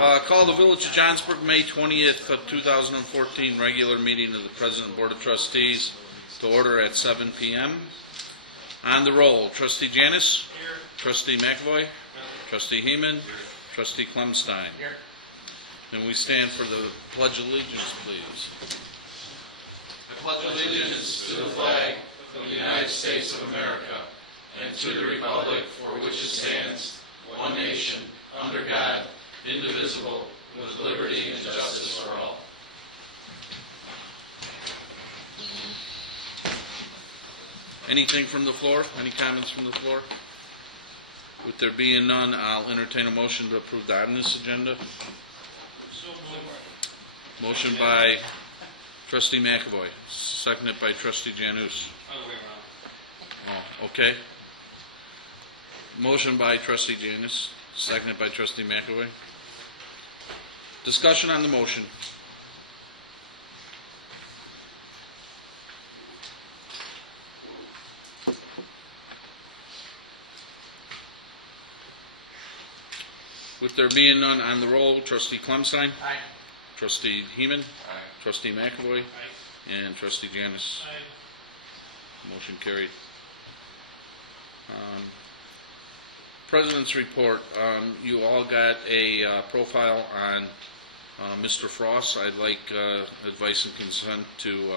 Call the Village of Johnsburg, May 20th of 2014, regular meeting of the President and Board of Trustees to order at 7 p.m. On the roll, Trustee Janis. Here. Trustee McAvoy. Trustee Heeman. Trustee Clemstein. Here. And we stand for the Pledge of Allegiance, please. I pledge allegiance to the flag of the United States of America and to the republic for which it stands, one nation, under God, indivisible, with liberty and justice for all. Anything from the floor? Any comments from the floor? With there being none, I'll entertain a motion to approve the item on this agenda. Motion by Trustee McAvoy, seconded by Trustee Janus. Oh, okay. Motion by Trustee Janus, seconded by Trustee McAvoy. Discussion on the motion. With there being none on the roll, Trustee Clemstein. Aye. Trustee Heeman. Aye. Trustee McAvoy. Aye. And Trustee Janus. Aye. Motion carried. President's report. You all got a profile on Mr. Frost. I'd like advice and consent to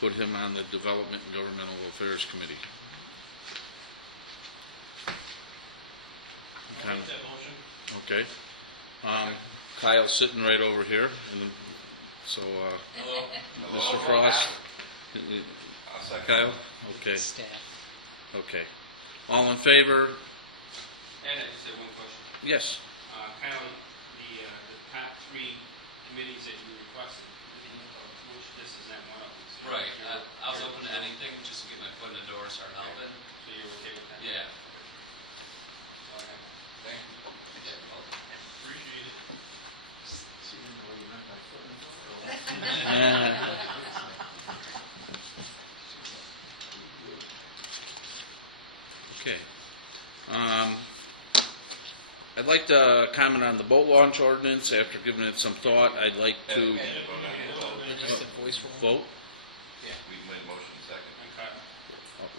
put him on the Development and Governmental Affairs Committee. I'll make that motion. Okay. Kyle's sitting right over here. And so, Hello. Mr. Frost. I'll second. Kyle? Okay. Okay. All in favor? And I just have one question. Yes. Kyle, the top three committees that you requested, which this is not one of them. So Right. you're- I was open to anything just to get my foot in the door, start helping. So you're okay with that? Yeah. All right. Thank you. Appreciate it. Okay. I'd like to comment on the boat launch ordinance. After giving it some thought, I'd like to vote. We made a motion second. Okay.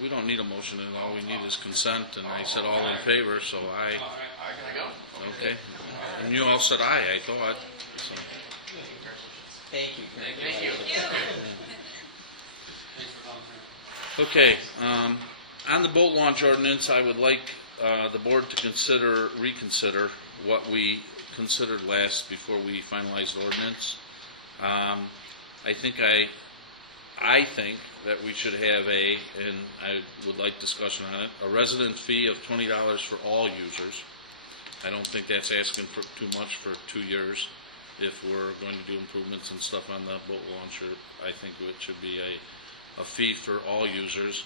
We don't need a motion at all. We need is consent, and I said all in favor, so All right. I gotta go. okay. And you all said aye, I thought. So. Thank you. Thank you. Thanks for volunteering. Okay, on the boat launch ordinance, I would like the board to reconsider what we considered last before we finalized the ordinance. I think that we should have and I would like discussion on it, a resident fee of $20 for all users. I don't think that's asking for too much for 2 years. If we're going to do improvements and stuff on the boat launcher, I think it should be a fee for all users.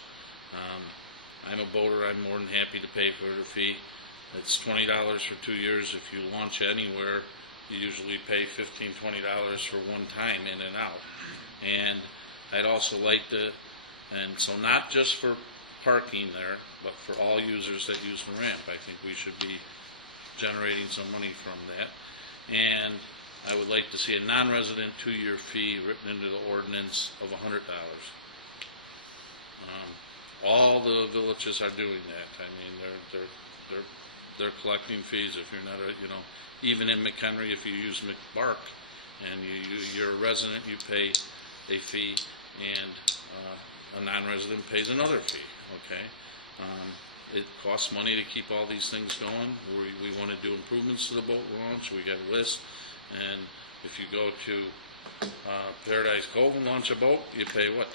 I'm a boater. I'm more than happy to pay for the fee. It's $20 for 2 years. If you launch anywhere, you usually pay $15, $20 for one time in and out. And I'd also like to, and so not just for parking there, but for all users that use the ramp, I think we should be generating some money from that. And I would like to see a non-resident 2-year fee written into the ordinance of $100. All the villages are doing that. I mean, they're collecting fees. If you're not even in McHenry, if you use McBark and you're a resident, you pay a fee, and a non-resident pays another fee. Okay. It costs money to keep all these things going. We want to do improvements to the boat launch. We got a list, and if you go to Paradise Cove and launch a boat, you pay what,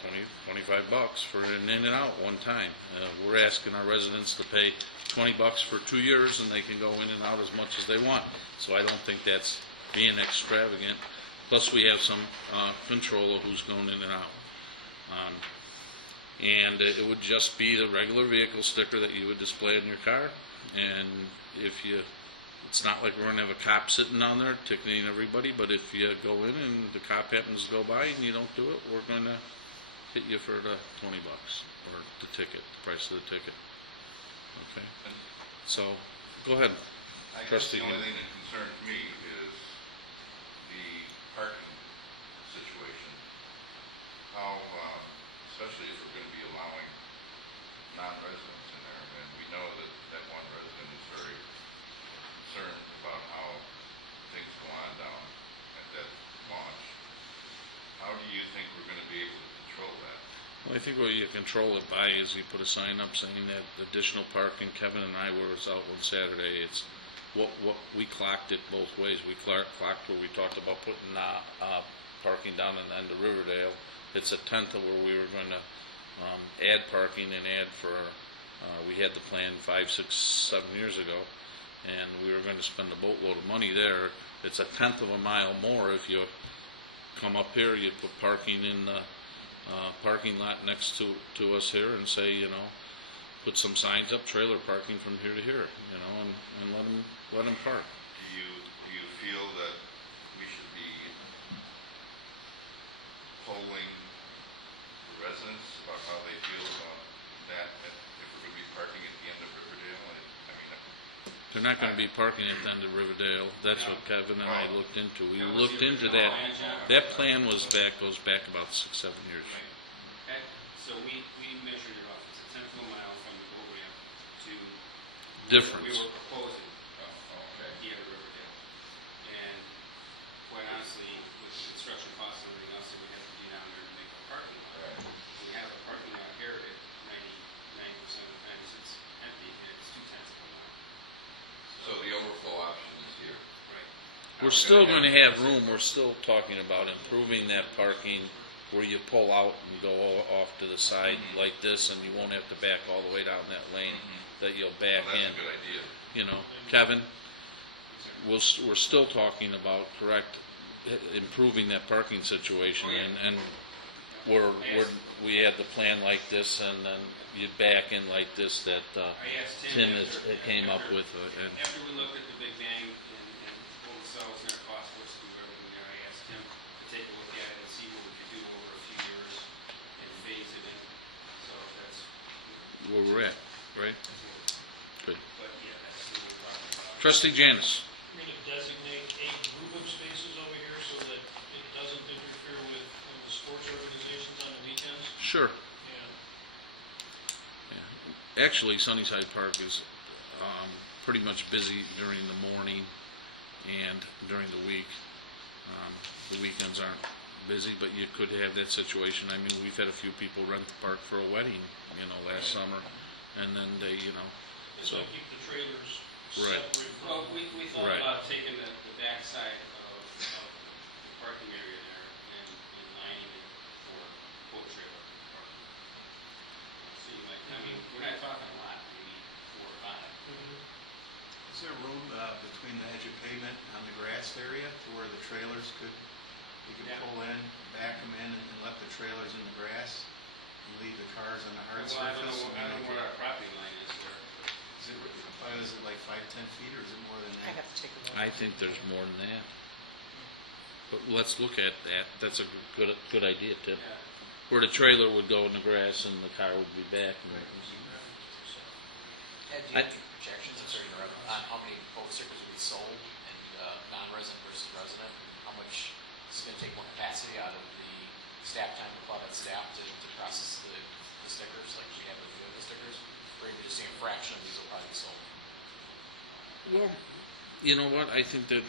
$25 for an in and out one time. We're asking our residents to pay $20 for 2 years, and they can go in and out as much as they want. So I don't think that's being extravagant. Plus, we have some control of who's going in and out. And it would just be the regular vehicle sticker that you would display in your car. And it's not like we're going to have a cop sitting down there ticketing everybody, but if you go in and the cop happens to go by and you don't do it, we're going to hit you for the $20 or the ticket, the price of the ticket. Okay. So, go ahead. I guess Trustee the only Gill. thing that concerns me is the parking situation. How, especially if we're gonna be allowing non-residents in there, and we know that that one resident is very concerned about how things go on down at that launch. How do you think we're gonna be able to control that? Well, I think what you control it by is you put a sign up saying that additional parking. Kevin and I were out on Saturday. It's what we clocked it both ways. We clocked where we talked about putting parking down in the end of Riverdale. It's a tenth of where we were going to add parking and add for. We had the plan 5, 6, 7 years ago, and we were going to spend a boatload of money there. It's a tenth of a mile more if you come up here. You put parking in the parking lot next to us here and say, put some signs up, trailer parking from here to here, and let them park. Do you feel that we should be polling the residents about how they feel about that, if we're going to be parking at the end of Riverdale? I mean, They're not going to be parking at the end of Riverdale. That's what Kevin and I looked into. We looked into that. That plan goes back about 6, 7 years. Right. Okay, so we measured it off, it's a tenth of a mile from the boat ramp to. Difference. We were proposing okay. at the end of Riverdale. And quite honestly, with the construction costs and everything else that we have to do down there to make a parking lot. Right. We have a parking lot here at 90% of the times it's empty, and it's 2 tenths of a mile. So the overflow option is here. Right. We're still going to have room. We're still talking about improving that parking where you pull out and go off to the side like this, and you won't have to back all the way down that lane that you'll back Well, that's in. a good idea. Kevin, we're still talking about improving that parking situation, and we had the plan like this, and then you back in like this that I asked Tim after- came up with, and After we looked at the Big Bang and what the cells and our cost for us to do everything there, I asked Tim to take a look at it and see what we could do over a few years and phase it in. So that's. where we're at, right? Good. But yeah, that's what we're talking about. Trustee Janice. We're going to designate a group of spaces over here so that it doesn't interfere with the sports organizations on the weekends. Sure. And Yeah. Actually, Sunnyside Park is pretty much busy during the morning and during the week. The weekends aren't busy, but you could have that situation. I mean, we've had a few people rent the park for a wedding, last summer, and then they, so so, keep the trailers Right. separate from. Well, we thought Right. about taking the backside of the parking area there and lining it for boat trailer parking. So you might, we're not talking a lot, maybe 4 or 5. Is there room between the edge of pavement on the grass area to where the trailers could Yeah. pull in, back them in, and let the trailers in the grass and leave the cars on the hard Well, I don't surface? know where our property line is there. Is it like 5, 10 feet, or is it more than I that? have to take a look. I think there's more than that. But let's look at that. That's a good idea, Tim. Yeah. Where the trailer would go in the grass and the car would be back. Ed, do you have any projections, I'm sorry to interrupt, on how many boat stickers will be sold and non-resident versus resident? How much is it going to take more capacity out of the staff time, the club and staff to process the stickers like we have with the other stickers? Or are you just saying a fraction of these will probably be sold? Well, you know what? I think that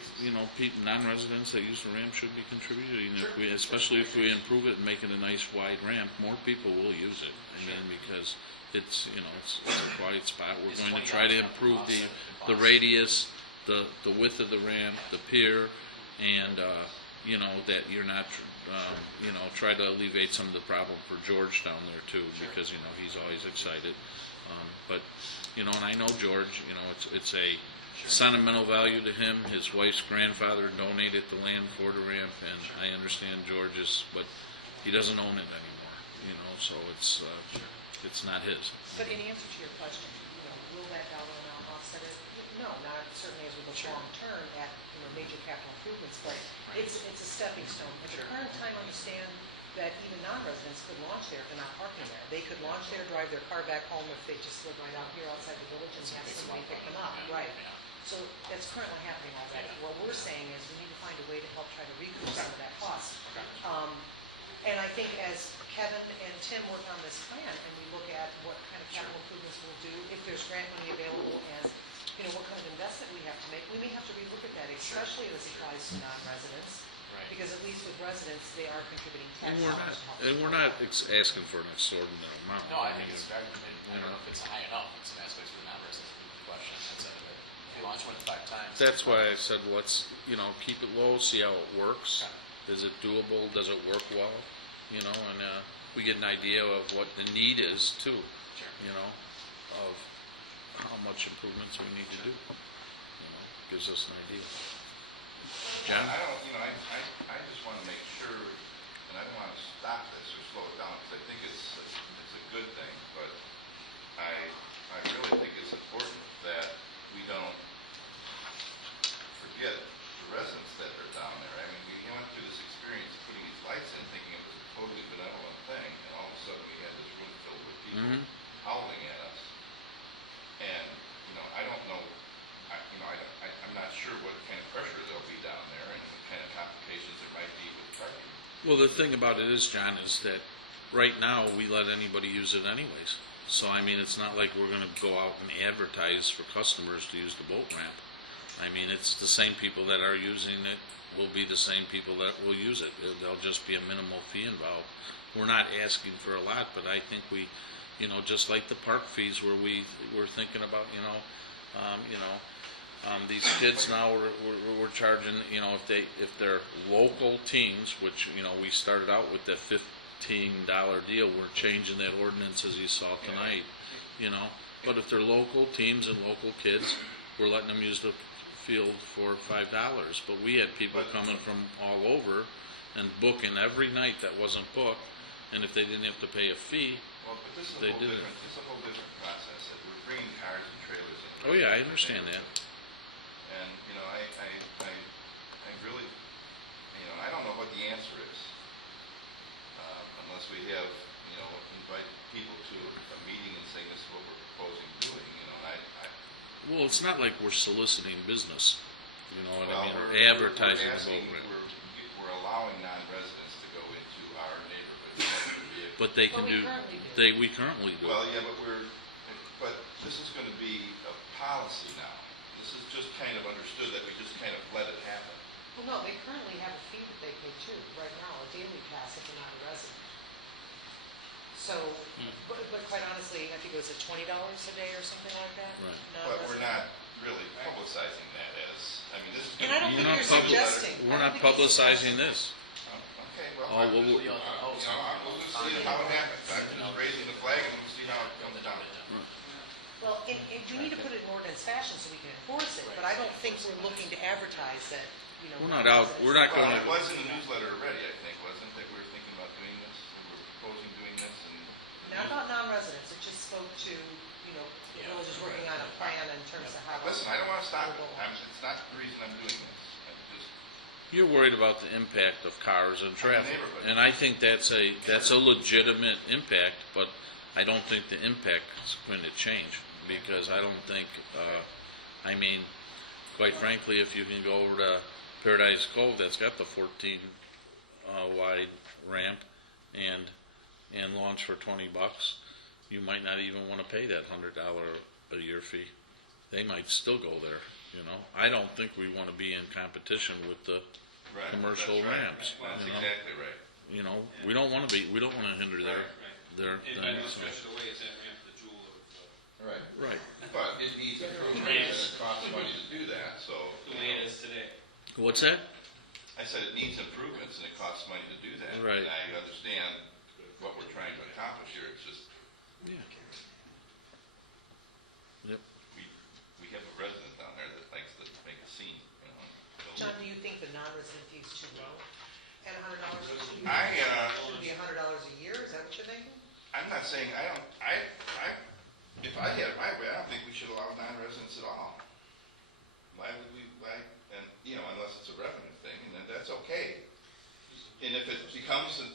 people, non-residents that use the ramp should be contributing. Especially if we improve it and make it a nice wide ramp, more people will use it. Because it's it's a quiet spot. We're going to try to improve the radius, the width of the ramp, the pier, and that you're not try to alleviate some of the problem for George down there too, because he's always excited. But and I know George. It's a sentimental value to him. His wife's grandfather donated the land for the ramp, and I understand George's, but he doesn't own it anymore. So it's not his. But in answer to your question, will that dollar amount offset it? No, not certainly as we look long term at major capital improvements, but it's a stepping stone. At the current time, understand that even non-residents could launch there if they're not parking there. They could launch there, drive their car back home if they just live right out here outside the village and have somebody pick them up. Right. So that's currently happening already. What we're saying is we need to find a way to help try to recoup some of that cost. And I think as Kevin and Tim work on this plan and we look at what kind of capital improvements we'll do, if there's grant money available and, what kind of investment we have to make, we may have to relook at that, especially as it applies to non-residents. Right. Because at least with residents, they are contributing tax And dollars. to help. we're not asking for an exorbitant amount. No, I think it's very, I don't know if it's high enough, in some aspects for the non-residents, the question, that's it. If you launch one 5 times. That's why I said, let's, keep it low, see how it works. Is it doable? Does it work well? And we get an idea of what the need is too, Sure. of how much improvements we need to do. Gives us an idea. John? I don't, I just want to make sure, and I don't want to stop this or slow it down, because I think it's a good thing, but I really think it's important that we don't forget the residents that are down there. I mean, we went through this experience of putting these lights in, thinking it was a totally benevolent thing, and all of a sudden we had this room filled with people Mhm. howling at us. And, I don't know, I'm not sure what kind of pressure there'll be down there and what kind of complications there might be with parking. Well, the thing about it is, John, is that right now we let anybody use it anyways. So, it's not like we're going to go out and advertise for customers to use the boat ramp. It's the same people that are using it will be the same people that will use it. There'll just be a minimal fee involved. We're not asking for a lot, but I think we, just like the park fees where we're thinking about, these kids now we're charging, if they're local teams, which, we started out with that $15 deal, we're changing that ordinance as you saw tonight, But if they're local teams and local kids, we're letting them use the field for $5. But we had people coming from all over and booking every night that wasn't booked, and if they didn't have to pay a fee, Well, but this is a They whole did it. different, this is a whole different process. That we're bringing cars and trailers in. oh yeah, I understand that. And, I really, I don't know what the answer is. Unless we have, invite people to a meeting and say this is what we're proposing doing, Well, it's not like we're soliciting business, what Well, I mean, or we're advertising the asking, boat ramp. we're allowing non-residents to go into our neighborhood. with their vehicle. But they can But we do, currently do. we currently do. Well, yeah, but this is gonna be a policy now. This is just kind of understood that we just kind of let it happen. Well, no, they currently have a fee that they pay too, right now, a daily pass if they're not a resident. So, but quite honestly, I think it was $20 a day or something like that? Right. But we're Non-resident. not really publicizing that as, this is And I don't gonna think be. you're suggesting. We're not publicizing this. Okay, well, Oh, I'm well, just, we- we'll just see how it happens. I'm just raising the flag and we'll see how it comes down. Well, and we need to put it in ordinance fashion so we can enforce it, but I don't think we're looking to advertise that, We're not out, we're not Well, going it to, was in the newsletter already, I think, wasn't it, that we were thinking about doing this, and we were proposing doing this, and. Not about non-residents, it just spoke to, the village is working on a plan in terms of how. Listen, I don't wanna stop it, it's not the reason I'm doing this, I'm just, you're worried about the impact of cars and traffic. neighborhood. And I think that's a legitimate impact, but I don't think the impact is going to change. Because I don't think, quite frankly, if you can go over to Paradise Cove, that's got the 14 wide ramp and launch for $20, you might not even want to pay that $100 a year fee. They might still go there, I don't think we want to be in competition with the right, commercial that's right. ramps. That's exactly right. We don't want to hinder their And by no thing. So. stretch of the way, is that ramp the jewel of Right. Right. But it needs improvement, and it costs money to do that, so. the way it is today? What's that? I said it needs improvements, and it costs money to do that. Right. And I understand what we're trying to accomplish here, it's just, Yeah. Yep. we have a resident down there that likes to make a scene, So John, do you think the non-resident fee is too low? And $100 a year? Should be $100 a year, is that what you're thinking? I'm not saying, if I had it my way, I don't think we should allow non-residents at all. Why would we, unless it's a revenue thing, and then that's okay. And if it becomes an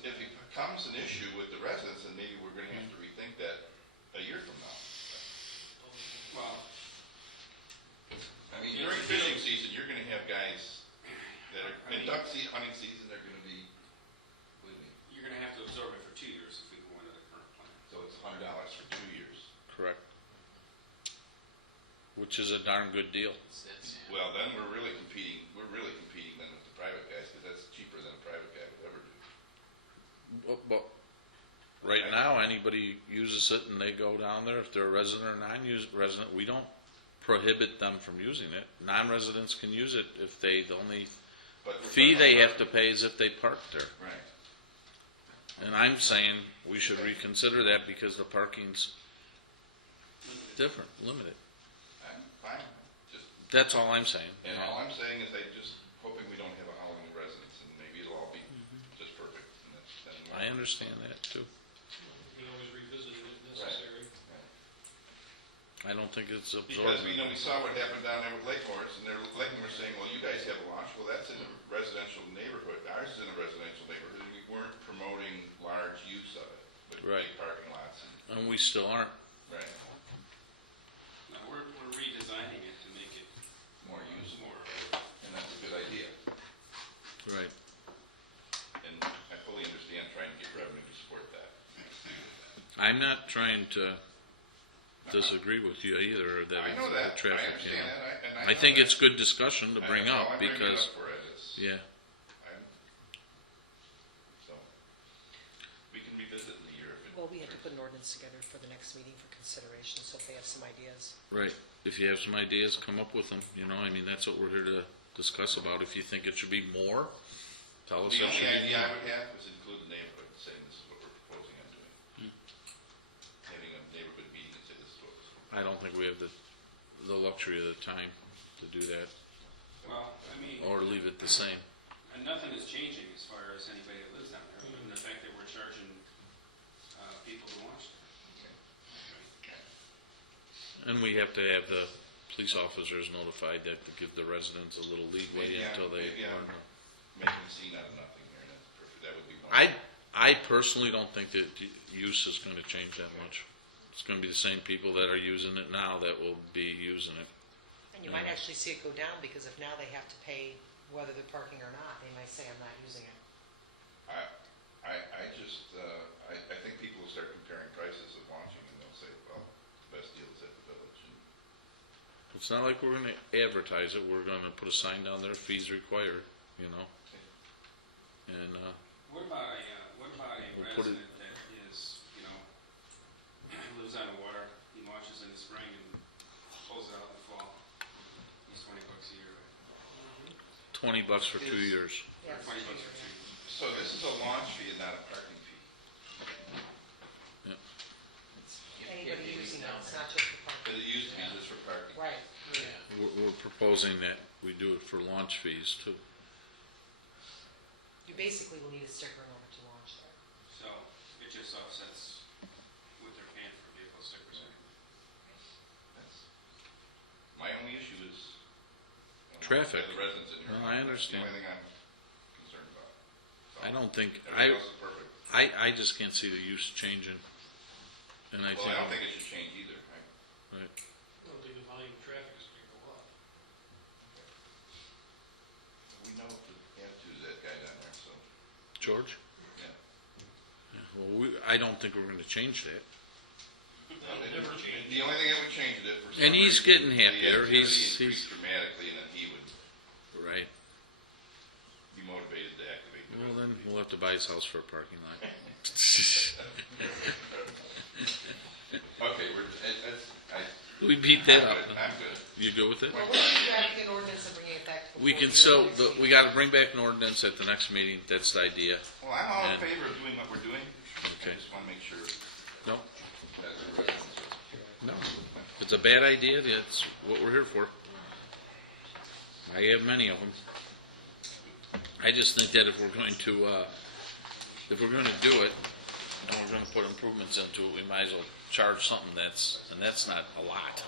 issue with the residents, then maybe we're gonna have to rethink that a year from now. Well, I mean, you're In hunting season, they're gonna be, what do you mean? You're gonna have to absorb it for 2 years if we go into the current plan. So it's $100 for 2 years. Correct. Which is a darn good deal. It's, Well, then we're really competing then with the private guys, because that's cheaper than a private guy would ever do. But right now, anybody uses it and they go down there, if they're a resident or non-resident, we don't prohibit them from using it. Non-residents can use it if the only But we're fee talking they about- have to pay is if they park there. Right. And I'm saying we should reconsider that because the parking's different, limited. I'm fine, just, That's all I'm saying. and all I'm saying is I just hoping we don't have a howling residence, and maybe it'll all be just perfect. And then I understand that too. We can always revisit it if necessary. I don't think it's Because absorbed. we saw what happened down there with Lakemore's, and Lakemore saying, well, you guys have a launch. Well, that's in a residential neighborhood. Ours is in a residential neighborhood, and we weren't promoting large use of it, but Right. big parking lots. And we still aren't. Right. Now, we're redesigning it to make it More use, more, and that's a good idea. Right. And I fully understand trying to get revenue to support that. I'm not trying to disagree with you either that I know the that. I traffic, understand that. And I know think that. it's good discussion to bring That's all up I'm bringing it because, up for it. yeah, So, we can revisit in a year if it. Well, we had to put an ordinance together for the next meeting for consideration, so if they have some ideas. right. If you have some ideas, come up with them, I mean, that's what we're here to discuss about. If you think it should be more, tell us The it only should be idea I more. would have was include the neighborhood, saying this is what we're proposing on doing. Having a neighborhood meeting and say this is what we're. I don't think we have the luxury of the time to do that, well, I mean, or leave it the same. and nothing is changing as far as anybody that lives down there, and the fact that we're charging people to watch there. And we have to have the police officers notified that to give the residents a little leeway Yeah, until they yeah. learn. Making a scene out of nothing here, and that's perfect, that would be wonderful. I personally don't think that the use is going to change that much. It's going to be the same people that are using it now that will be using it. And you might actually see it go down, because if now they have to pay whether they're parking or not, they might say, I'm not using it. I just, I think people will start comparing prices of launching, and they'll say, well, the best deal is at the village. And It's not like we're going to advertise it. We're going to put a sign down there, fees required, And, What about a We'll put it- resident that is, lives on the water, he launches in the spring and pulls it out in the fall? He's $20 a year, $20 for 2 years. Yeah, or 20 bucks for 2 years. So this is a launch fee and not a parking fee. Anybody using it, it's not just for Because parking. it used to be just for parking. Right. We're proposing that we do it for launch fees too. You basically will need a sticker in order to launch there. So it just offsets what they're paying for vehicle stickers. That's- My only issue is. Traffic. The residents in here. No, I understand. That's the only thing I'm concerned about. So, I don't think, Everything else is perfect. I just can't see the use changing. And I Well, think, I don't think it should change either. right. I don't think the volume of traffic is going to go up. We know the attitude of that guy down there, so, George? yeah. Well, I don't think we're going to change that. Never change. The only thing that would change it if for some And he's reason getting the happier. activity He's- increased dramatically, and then he would Right. be motivated to activate the Well, then resident. we'll have to buy his house for a parking lot. Okay, We beat that up. I'm good. You good with it? Well, we'll be drafting an ordinance and bringing it back to the. We board can for still, the next meeting. we got to bring back an ordinance at the next meeting. That's the idea. Well, I'm all in And- favor of doing what we're doing. Okay. I just want to make sure No, that the residents are. no. If it's a bad idea, that's what we're here for. I have many of them. I just think that if we're going to do it, and we're going to put improvements into it, we might as well charge something and that's not a lot,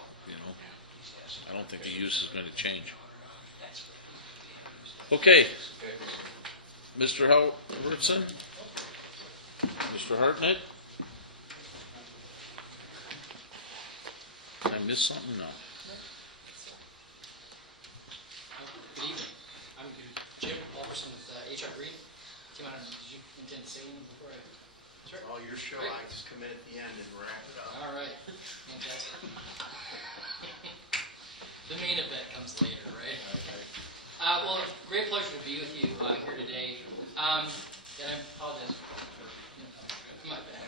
I don't think the use is going to change. Okay. Mr. Halverson? Mr. Hartnett? I missed something? No. Good evening. I'm Jim Culverson say anything before I? Sure. All your show, Great. I just come in at the end and wrap it up. All right. Fantastic. The main event comes later, right? Well, great pleasure to be with you here today. And I apologize for my bad.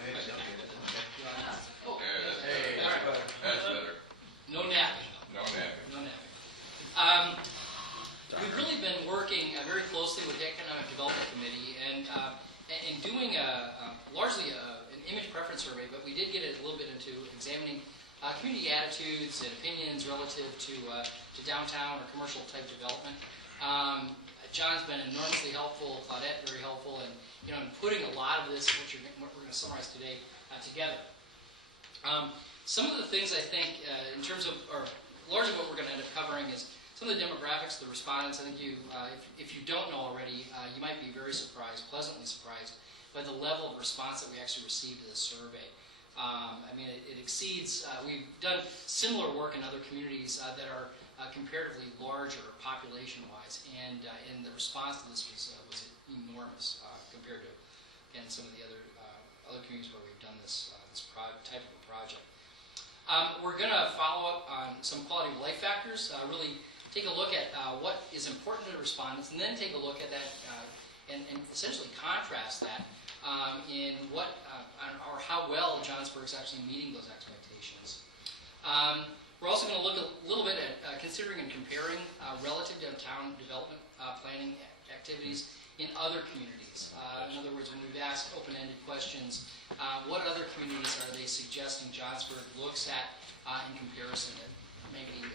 Oh, Hey, all right. That's better. No napping. No napping. No napping. We've really been working very closely with the Economic Development Committee and doing largely an image preference survey, but we did get it a little bit into examining community attitudes and opinions relative to downtown or commercial type development. John's been enormously helpful, Claudette very helpful, and in putting a lot of this, what we're going to summarize today, together. Some of the things I think, in terms of, or largely what we're going to end up covering is some of the demographics of the respondents. I think if you don't know already, you might be very surprised, pleasantly surprised, by the level of response that we actually received to this survey. I mean, it exceeds, we've done similar work in other communities that are comparatively larger population-wise, and the response to this was enormous compared to, again, some of the other communities where we've done this type of a project. We're going to follow up on some quality of life factors, really take a look at what is important to the respondents, and then take a look at that and essentially contrast that in what or how well Johnsburg's actually meeting those expectations. We're also going to look a little bit at considering and comparing relative downtown development planning activities in other communities. In other words, when we've asked open-ended questions, what other communities are they suggesting Johnsburg looks at in comparison that maybe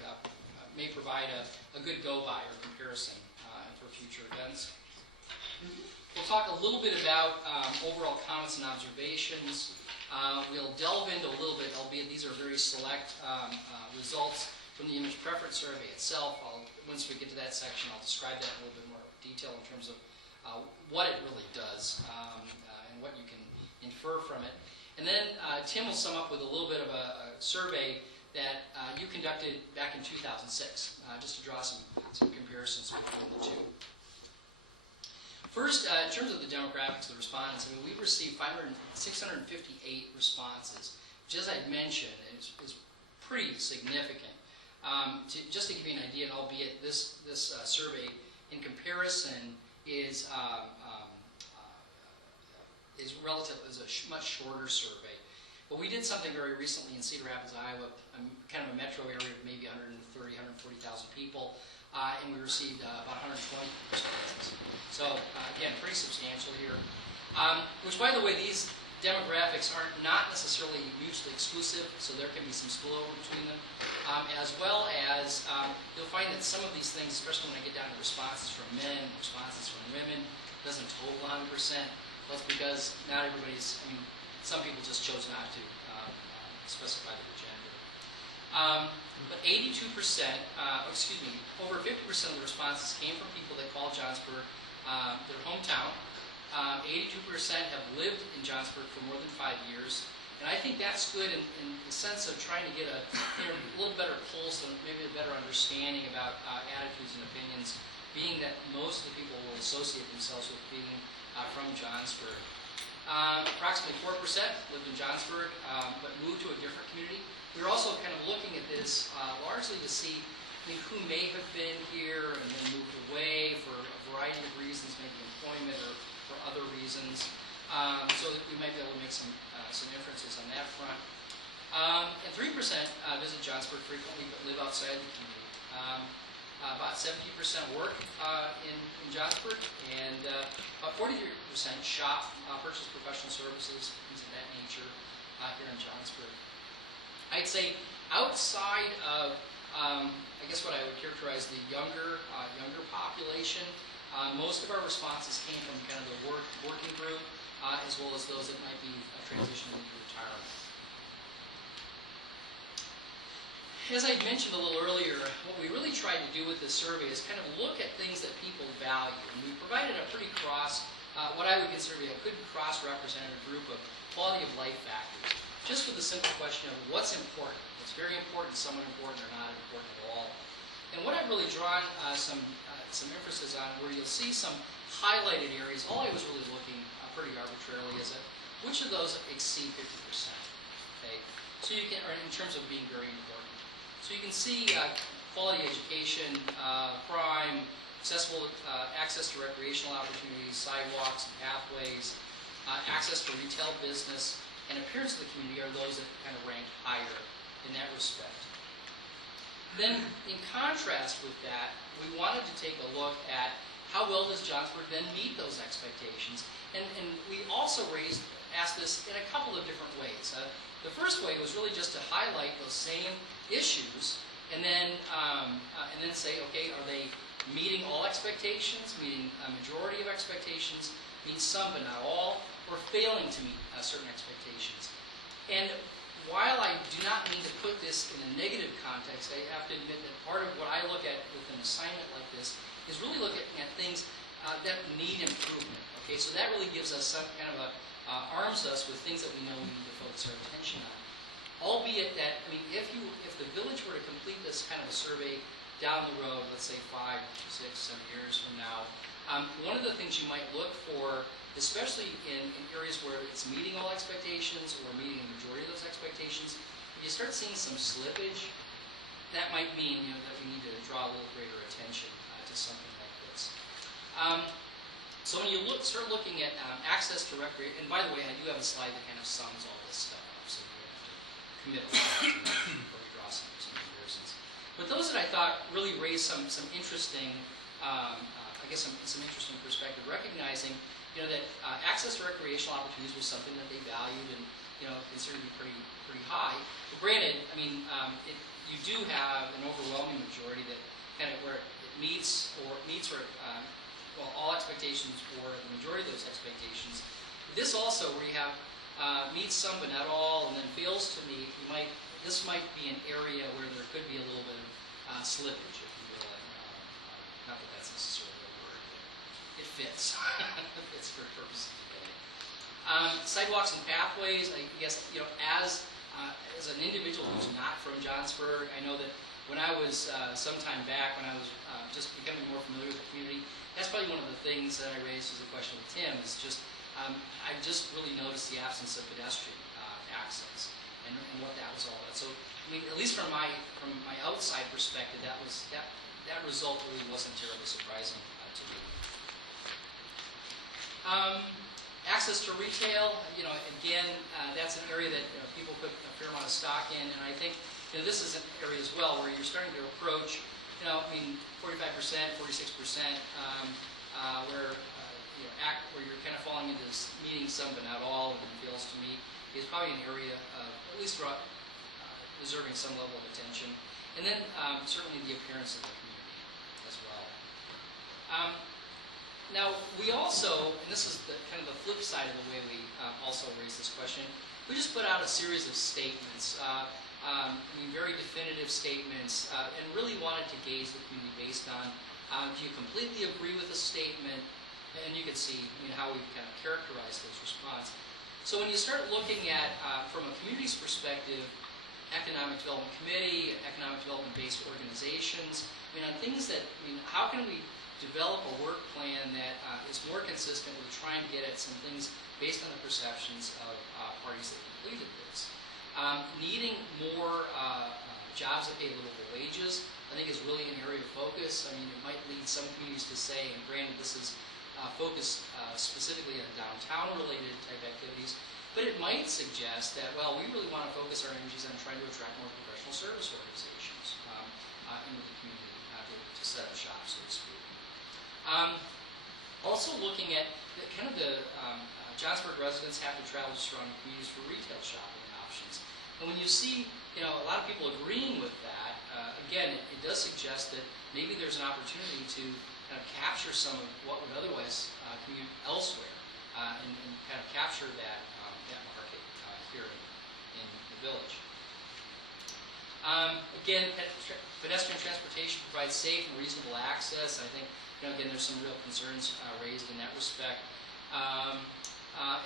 may provide a good go-by or comparison for future events. We'll talk a little bit about overall comments and observations. We'll delve into a little bit, albeit these are very select results from the image preference survey itself. Once we get to that section, I'll describe that in a little bit more detail in terms of what it really does and what you can infer from it. And then Tim will sum up with a little bit of a survey that you conducted back in 2006, just to draw some comparisons between the two. First, in terms of the demographics of the respondents, I mean, we've received 658 responses, which, as I mentioned, is pretty significant. Just to give you an idea, and albeit this survey in comparison is a much shorter survey. But we did something very recently in Cedar Rapids, Iowa, kind of a metro area of maybe 140,000 people, and we received about 120 responses. So again, pretty substantial here. Which, by the way, these demographics are not necessarily mutually exclusive, so there can be some spillover between them. As well as, you'll find that some of these things, especially when I get down to responses from men, responses from women, doesn't total 100%. Well, it's because not everybody's, I mean, some people just chose not to specify their gender. But 82%, over 50% of the responses came from people that call Johnsburg their hometown. 82% have lived in Johnsburg for more than 5 years. And I think that's good in the sense of trying to get a little better pulse and maybe a better understanding about attitudes and opinions, being that most of the people will associate themselves with being from Johnsburg. Approximately 4% lived in Johnsburg, but moved to a different community. We were also kind of looking at this largely to see who may have been here and then moved away for a variety of reasons, maybe employment or for other reasons. So that we might be able to make some inferences on that front. And 3% visit Johnsburg frequently but live outside the community. About 17% work in Johnsburg, and about 43% shop, purchase professional services, things of that nature here in Johnsburg. I'd say outside of, I guess what I would characterize the younger population, most of our responses came from kind of the working group, as well as those that might be transitioning into retirement. As I mentioned a little earlier, what we really tried to do with this survey is kind of look at things that people value. And we provided a pretty what I would consider to be a good cross-representative group of quality of life factors, just with the simple question of what's important. What's very important, somewhat important, or not important at all. And what I've really drawn some emphasis on, where you'll see some highlighted areas, all I was really looking pretty arbitrarily is at which of those exceed 50%. Okay, so you can, or in terms of being very important. So you can see quality education, crime, accessible access to recreational opportunities, sidewalks and pathways, access to retail business, and appearance of the community are those that kind of rank higher in that respect. Then, in contrast with that, we wanted to take a look at how well does Johnsburg then meet those expectations. And we also asked this in a couple of different ways. The first way was really just to highlight those same issues and then say, okay, are they meeting all expectations, meeting a majority of expectations, meeting some but not all, or failing to meet certain expectations. And while I do not mean to put this in a negative context, I have to admit that part of what I look at with an assignment like this is really looking at things that need improvement. Okay, so that really gives us some kind of arms us with things that we know we need to focus our attention on. Albeit that, I mean, if the village were to complete this kind of a survey down the road, let's say 5, 6, 7 years from now, one of the things you might look for, especially in areas where it's meeting all expectations or meeting a majority of those expectations, if you start seeing some slippage, that might mean that we need to draw a little greater attention to something like this. So when you start looking at access to recreation, and by the way, I do have a slide that kind of sums all this stuff up, so you have to commit a lot before you draw some comparisons. But those that I thought really raised some interesting, I guess some interesting perspective, recognizing that access to recreational opportunities was something that they valued and considered to be pretty high. But granted, I mean, you do have an overwhelming majority that kind of where it meets or all expectations or the majority of those expectations. This also, where you have meets some but not all, and then fails to meet, this might be an area where there could be a little bit of slippage, if you will. Not that that's necessarily a word, but it fits. It fits for purposes today. Sidewalks and pathways, I guess, as an individual who's not from Johnsburg, I know that when I was some time back, when I was just becoming more familiar with the community, that's probably one of the things that I raised as a question with Tim, is just, I just really noticed the absence of pedestrian access and what that was all about. So, I mean, at least from my outside perspective, that result really wasn't terribly surprising to me. Access to retail, again, that's an area that people put a fair amount of stock in, and I think this is an area as well where you're starting to approach, 45%, 46%, where you're kind of falling into this meeting some but not all, and fails to meet, is probably an area at least deserving some level of attention. And then certainly the appearance of the community as well. Now, we also, and this is kind of the flip side of the way we also raise this question, we just put out a series of statements, very definitive statements, and really wanted to gauge the community based on, do you completely agree with the statement, and you can see how we've kind of characterized those responses. So when you start looking at, from a community's perspective, Economic Development Committee, economic development-based organizations, on things that, how can we develop a work plan that is more consistent with trying to get at some things based on the perceptions of parties that completed this. Needing more jobs that pay livable wages, I think, is really an area of focus. It might lead some communities to say, and granted this is focused specifically on downtown-related type activities, but it might suggest that, well, we really want to focus our energies on trying to attract more professional service organizations into the community to set up shop, so to speak. Also looking at Johnsburg residents have to travel to surrounding communities for retail shopping options. And when you see, a lot of people agreeing with that, again, it does suggest that maybe there's an opportunity to kind of capture some of what would otherwise commute elsewhere and kind of capture that market here in the village. Again, pedestrian transportation provides safe and reasonable access. I think, again, there's some real concerns raised in that respect.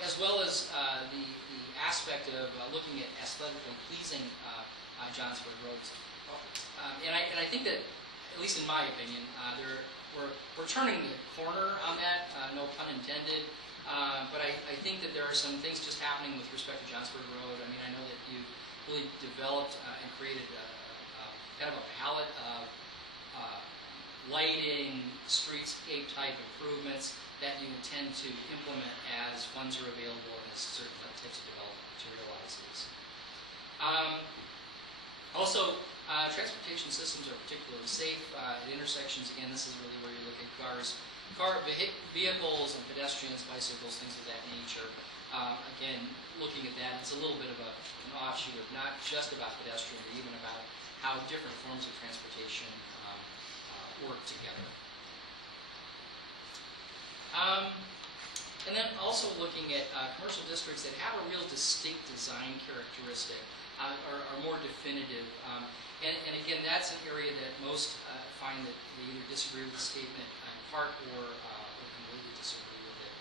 As well as the aspect of looking at aesthetically pleasing Johnsburg roads. And I think that, at least in my opinion, we're turning the corner on that, no pun intended. But I think that there are some things just happening with respect to Johnsburg Road. I mean, I know that you really developed and created kind of a palette of lighting, streetscape type improvements that you intend to implement as funds are available and as certain types of development materializes. Also, transportation systems are particularly safe at intersections. Again, this is really where you look at vehicles and pedestrians, bicycles, things of that nature. Again, looking at that, it's a little bit of an offshoot of not just about pedestrian, but even about how different forms of transportation work together. And then also looking at commercial districts that have a real distinct design characteristic, are more definitive. And again, that's an area that most find that they either disagree with the statement in part or completely disagree with it.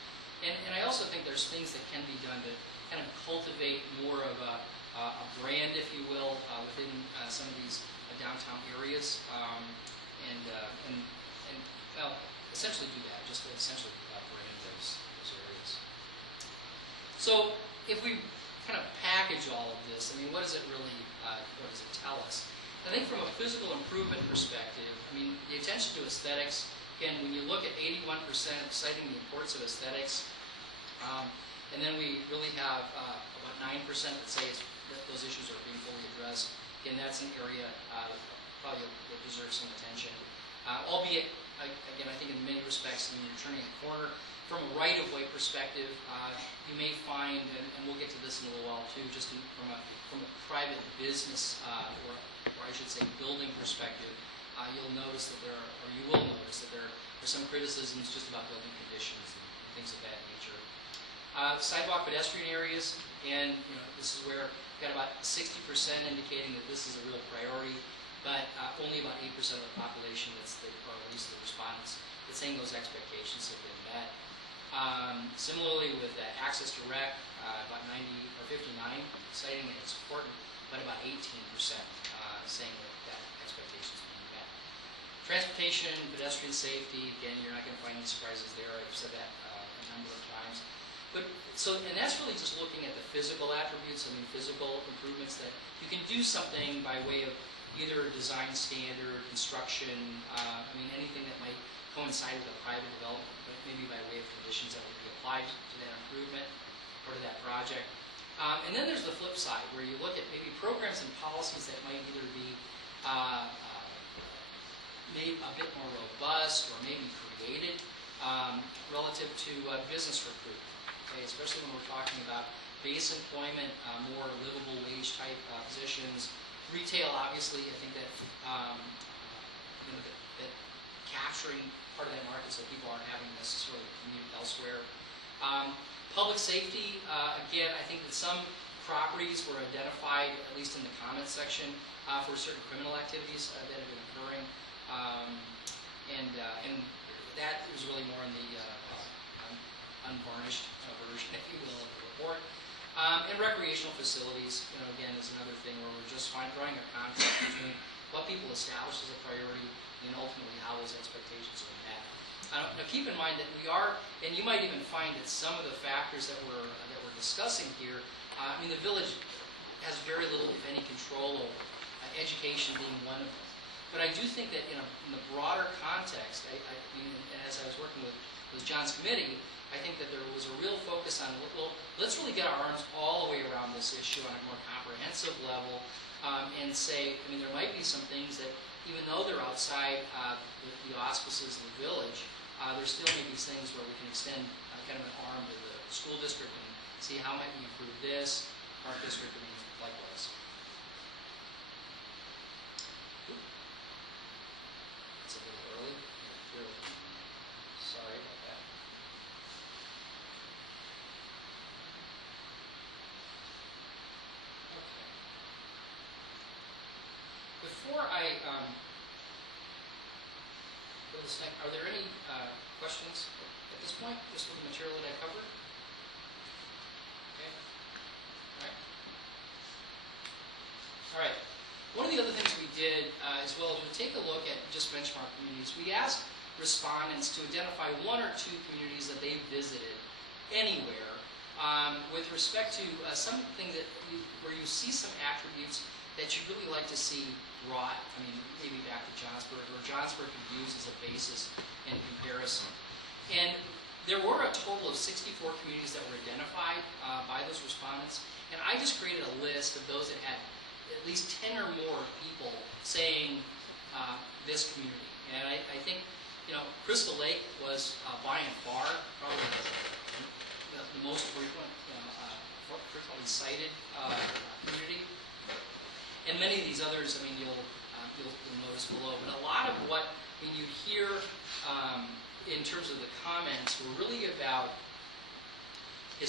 And I also think there's things that can be done to kind of cultivate more of a brand, if you will, within some of these downtown areas, and well, essentially do that, just to essentially brand those areas. So if we kind of package all of this, I mean, what does it really, what does it tell us? I think from a physical improvement perspective, I mean, the attention to aesthetics, again, when you look at 81% citing the importance of aesthetics, and then we really have about 9% that say that those issues are being fully addressed. Again, that's an area probably that deserves some attention. Albeit, again, I think in many respects, when you're turning a corner, from a right-of-way perspective, you may find, and we'll get to this in a little while too, just from a private business, or I should say building perspective, you'll notice that you will notice that there are some criticisms just about building conditions and things of that nature. Sidewalk pedestrian areas, and this is where we've got about 60% indicating that this is a real priority, but only about 8% of the population, or at least the respondents, that's saying those expectations have been met. Similarly with access to rec, about 90 or 59 citing that it's important, but about 18% saying that expectations are being met. Transportation, pedestrian safety, again, you're not going to find any surprises there. I've said that a number of times. And that's really just looking at the physical attributes, I mean, physical improvements that you can do something by way of either design standard, construction, I mean, anything that might coincide with a private development, but maybe by way of conditions that would be applied to that improvement or to that project. And then there's the flip side, where you look at maybe programs and policies that might either be made a bit more robust or maybe created relative to business recruitment. Okay, especially when we're talking about base employment, more livable wage type positions. Retail, obviously, I think that that capturing part of that market so people aren't having to necessarily commute elsewhere. Public safety, again, I think that some properties were identified, at least in the comments section, for certain criminal activities that have been occurring, and that is really more in the unvarnished version, if you will, of the report. And recreational facilities, again, is another thing where we're just drawing a contrast between what people establish as a priority and ultimately how those expectations are met. Now, keep in mind that we are, and you might even find that some of the factors that we're discussing here, I mean, the village has very little, if any, control over education being one of them. But I do think that in the broader context, I mean, as I was working with John's committee, I think that there was a real focus on, well, let's really get our arms all the way around this issue on a more comprehensive level, and say, I mean, there might be some things that, even though they're outside the auspices of the village, there still may be things where we can extend kind of an arm to the school district and see how might we improve this, park district, and likewise. It's a little early. Really. Sorry about that. Okay. Before I go to this next, are there any questions at this point, just with the material that I covered? Okay. All right. All right. One of the other things we did, as well as we take a look at just benchmark communities, we asked respondents to identify one or two communities that they've visited anywhere with respect to something where you see some attributes that you'd really like to see brought, maybe back to Johnsburg, or Johnsburg could use as a basis in comparison. And there were a total of 64 communities that were identified by those respondents, and I just created a list of those that had at least 10 or more people saying this community. And I think, Crystal Lake was by and far probably the most frequently cited community. And many of these others, you'll notice below. But a lot of what you hear in terms of the comments were really about the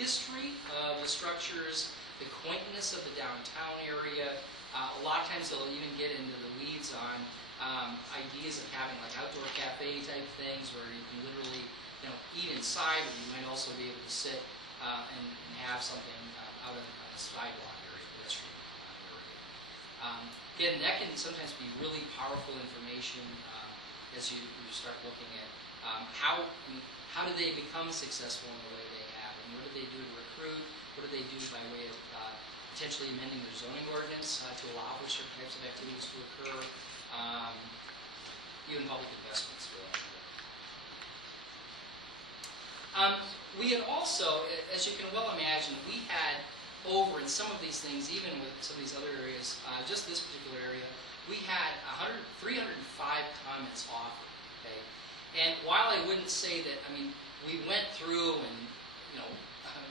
history of the structures, the quaintness of the downtown area. A lot of times they'll even get into the weeds on ideas of having like outdoor cafe type things where you can literally eat inside, but you might also be able to sit and have something out on the sidewalk area, pedestrian area. Again, that can sometimes be really powerful information as you start looking at how did they become successful in the way they have, and what did they do to recruit, what did they do by way of potentially amending their zoning ordinance to allow for certain types of activities to occur, even public investments. We had also, as you can well imagine, we had over in some of these things, even with some of these other areas, just this particular area, we had 305 comments offered. Okay, and while I wouldn't say that, we went through and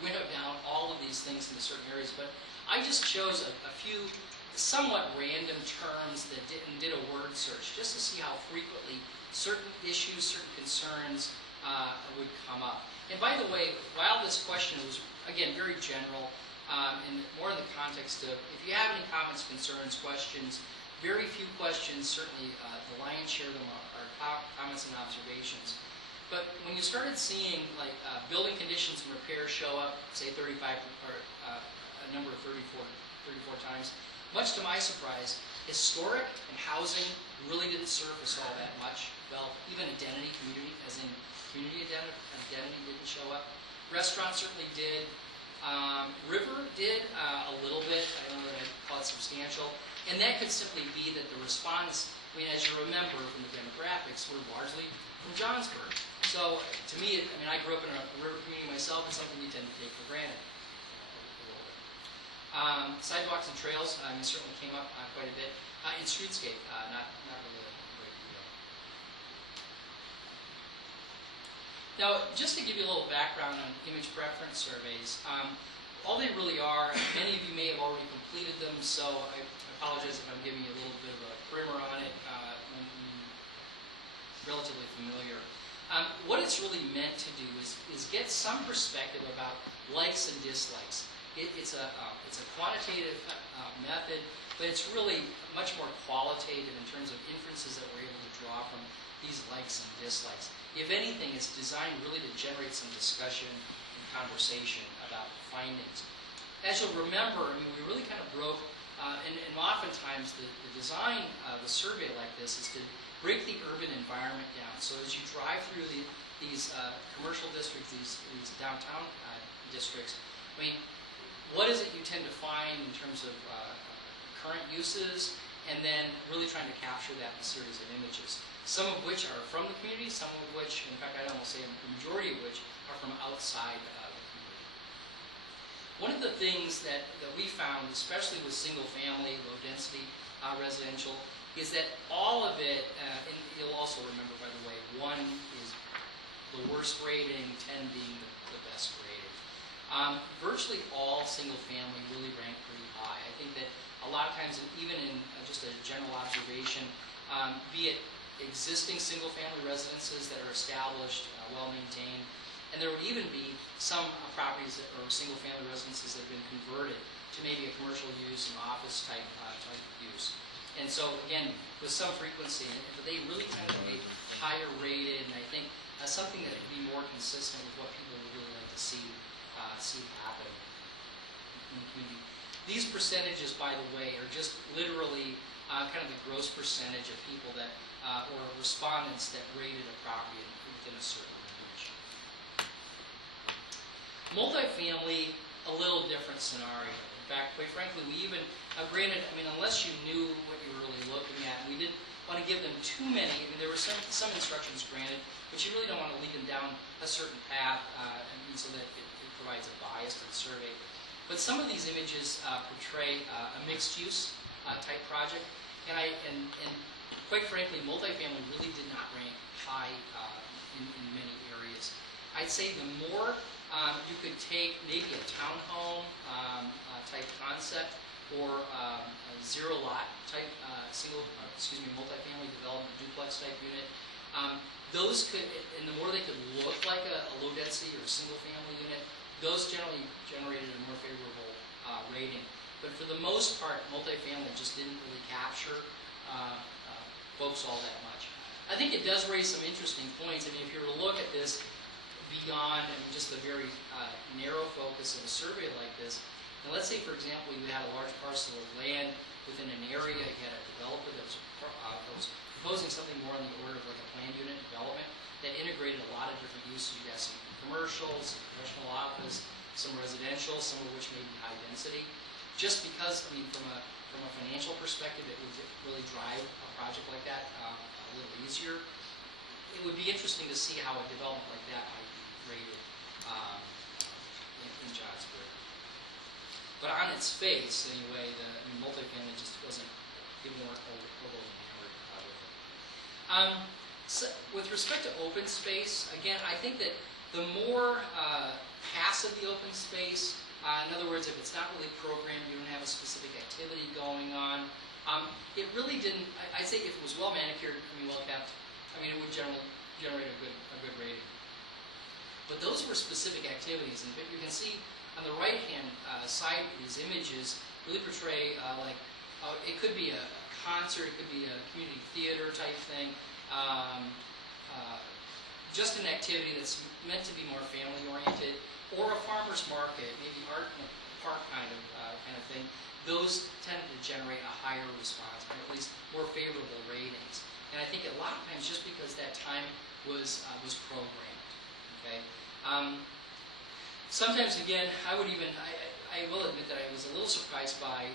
went down all of these things into certain areas, but I just chose a few somewhat random terms that did a word search just to see how frequently certain issues, certain concerns would come up. And by the way, while this question was, again, very general, and more in the context of, if you have any comments, concerns, questions, very few questions, certainly the lion's share of them are comments and observations. But when you started seeing like building conditions and repairs show up, say 35, or a number of 34 times, much to my surprise, historic and housing really didn't surface all that much. Well, even identity, community, as in community identity didn't show up. Restaurants certainly did. River did a little bit. I don't know that I'd call it substantial. And that could simply be that the response, as you remember from the demographics, were largely from Johnsburg. So to me, I grew up in a river community myself. It's something you tend to take for granted. Sidewalks and trails certainly came up quite a bit. In streetscape, not really a great deal. Now, just to give you a little background on image preference surveys, all they really are, many of you may have already completed them, so I apologize if I'm giving you a little bit of a primer on it, relatively familiar. What it's really meant to do is get some perspective about likes and dislikes. It's a quantitative method, but it's really much more qualitative in terms of inferences that we're able to draw from these likes and dislikes. If anything, it's designed really to generate some discussion and conversation about findings. As you'll remember, we really kind of broke, and oftentimes the design of a survey like this is to break the urban environment down. So as you drive through these commercial districts, these downtown districts, what is it you tend to find in terms of current uses, and then really trying to capture that in a series of images, some of which are from the community, some of which, in fact, I'd almost say the majority of which are from outside the community. One of the things that we found, especially with single-family, low-density residential, is that all of it, and you'll also remember, by the way, 1 is the worst rating, 10 being the best rating. Virtually all single-family really rank pretty high. I think that a lot of times, even in just a general observation, be it existing single-family residences that are established, well-maintained, and there would even be some properties that are single-family residences that have been converted to maybe a commercial use and office-type use. And so, again, with some frequency, but they really tend to be higher rated, and I think something that would be more consistent with what people would really like to see happen in the community. These percentages, by the way, are just literally kind of the gross percentage of people that, or respondents that rated a property within a certain range. Multifamily, a little different scenario. In fact, quite frankly, we even, granted, I mean, unless you knew what you were really looking at, we didn't want to give them too many. I mean, there were some instructions granted, but you really don't want to lead them down a certain path, and so that it provides a bias to the survey. But some of these images portray a mixed-use type project, and quite frankly, multifamily really did not rank high in many areas. I'd say the more you could take maybe a townhome type concept or a zero lot type multifamily development duplex type unit. Those could, and the more they could look like a low density or a single family unit, those generally generated a more favorable rating. But for the most part, multifamily just didn't really capture folks all that much. I think it does raise some interesting points. I mean, if you were to look at this beyond just the very narrow focus of a survey like this, and let's say, for example, you had a large parcel of land within an area, you had a developer that was proposing something more on the order of like a planned unit development that integrated a lot of different uses. You got some commercial, some professional office, some residential, some of which may be high density. Just because, I mean, from a financial perspective, it would really drive a project like that a little easier. It would be interesting to see how a development like that might be rated in Johnsburg. But on its face, anyway, the multifamily just wasn't given more overly enamored with it. So with respect to open space, again, I think that the more passive the open space, in other words, if it's not really programmed, you don't have a specific activity going on, it really didn't, I'd say if it was well manicured, well kept, it would generate a good rating. But those were specific activities, and you can see on the right-hand side of these images really portray it could be a concert, it could be a community theater type thing, just an activity that's meant to be more family-oriented, or a farmer's market, maybe art in a park kind of thing. Those tend to generate a higher response, or at least more favorable ratings. And I think a lot of times just because that time was programmed. Okay. Sometimes, again, I will admit that I was a little surprised by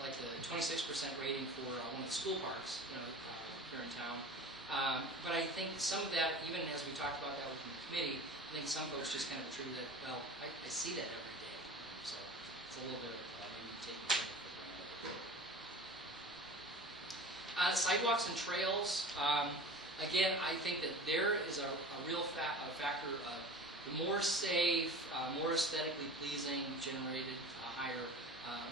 like the 26% rating for one of the school parks, here in town. But I think some of that, even as we talked about that within the committee, I think some folks just kind of attribute that, well, I see that every day. So it's a little bit of maybe taking it for granted. Sidewalks and trails. Again, I think that there is a real factor of the more safe, more aesthetically pleasing, generated a higher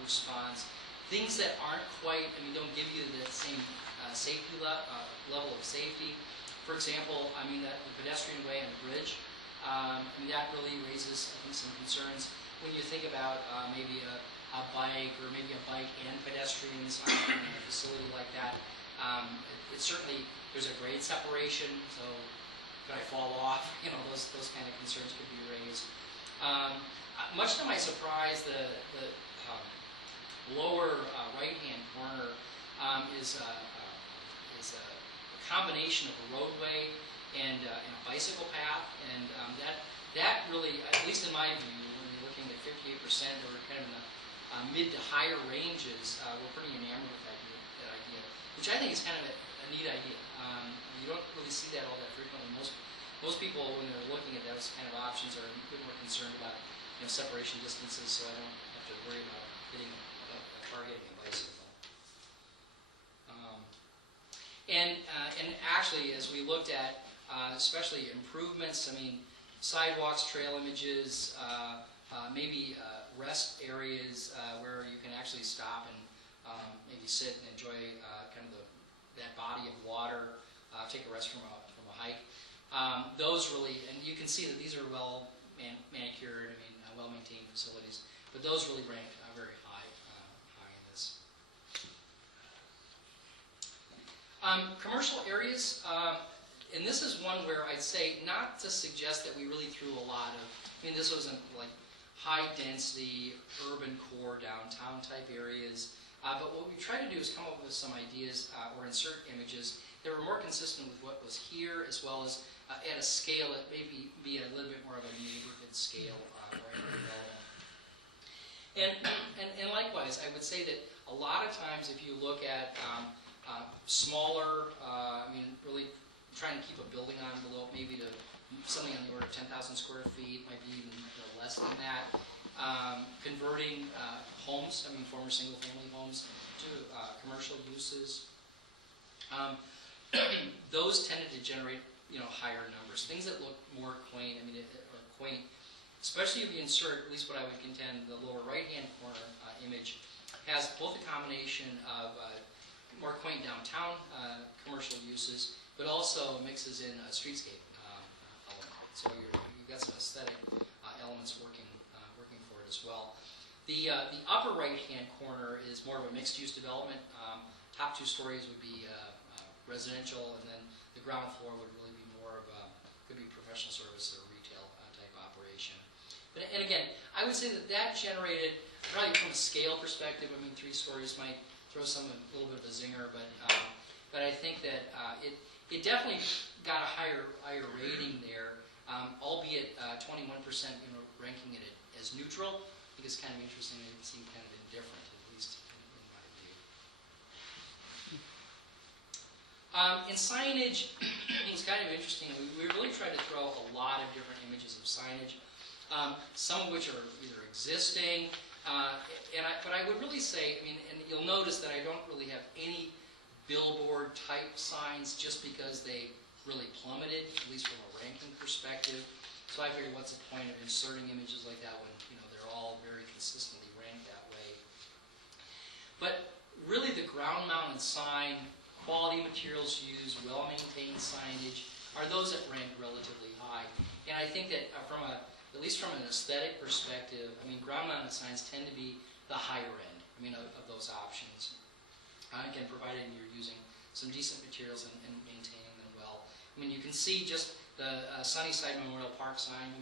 response. Things that aren't quite, don't give you the same safety level of safety. For example, the pedestrian way and the bridge. That really raises, I think, some concerns when you think about maybe a bike or maybe a bike and pedestrians in a facility like that. It certainly, there's a grade separation, so could I fall off? Those kind of concerns could be raised. Much to my surprise, the lower right-hand corner is a combination of a roadway and a bicycle path, and that really, at least in my view, when you're looking at 58% or kind of in the mid to higher ranges, we're pretty enamored with that idea, which I think is kind of a neat idea. You don't really see that all that frequently. Most people, when they're looking at those kind of options, are a bit more concerned about separation distances, so I don't have to worry about hitting a target in a bicycle. And actually, as we looked at, especially improvements, sidewalks, trail images, maybe rest areas where you can actually stop and maybe sit and enjoy kind of that body of water, take a rest from a hike. Those really, and you can see that these are well manicured, well-maintained facilities, but those really rank very high in this. Commercial areas, and this is one where I'd say not to suggest that we really threw a lot of, this wasn't like high-density, urban core, downtown type areas. But what we try to do is come up with some ideas or insert images that were more consistent with what was here, as well as at a scale that maybe be a little bit more of a neighborhood scale or development. And likewise, I would say that a lot of times if you look at smaller, really trying to keep a building envelope maybe to something on the order of 10,000 square feet, might be even less than that. Converting homes, former single-family homes, to commercial uses. Those tended to generate, higher numbers. Things that look more quaint, or quaint, especially if you insert, at least what I would contend, the lower right-hand corner image, has both a combination of more quaint downtown commercial uses, but also mixes in a streetscape element. So you've got some aesthetic elements working for it as well. The upper right-hand corner is more of a mixed-use development. Top 2 stories would be residential, and then the ground floor would really be more of could be professional service or retail type operation. And again, I would say that generated, probably from a scale perspective, 3 stories might throw a little bit of a zinger, but I think that it definitely got a higher rating there, albeit 21% ranking it as neutral. I think it's kind of interesting that it seemed kind of indifferent, at least in my view. In signage, it's kind of interesting. We really tried to throw a lot of different images of signage, some of which are either existing, but I would really say, and you'll notice that I don't really have any billboard type signs just because they really plummeted, at least from a ranking perspective. So I figured, what's the point of inserting images like that when they're all very consistently ranked that way? But really, the ground-mounted sign, quality materials used, well-maintained signage, are those that rank relatively high. And I think that at least from an aesthetic perspective, ground-mounted signs tend to be the higher end, of those options. Again, provided you're using some decent materials and maintaining them well. You can see just the Sunnyside Memorial Park sign,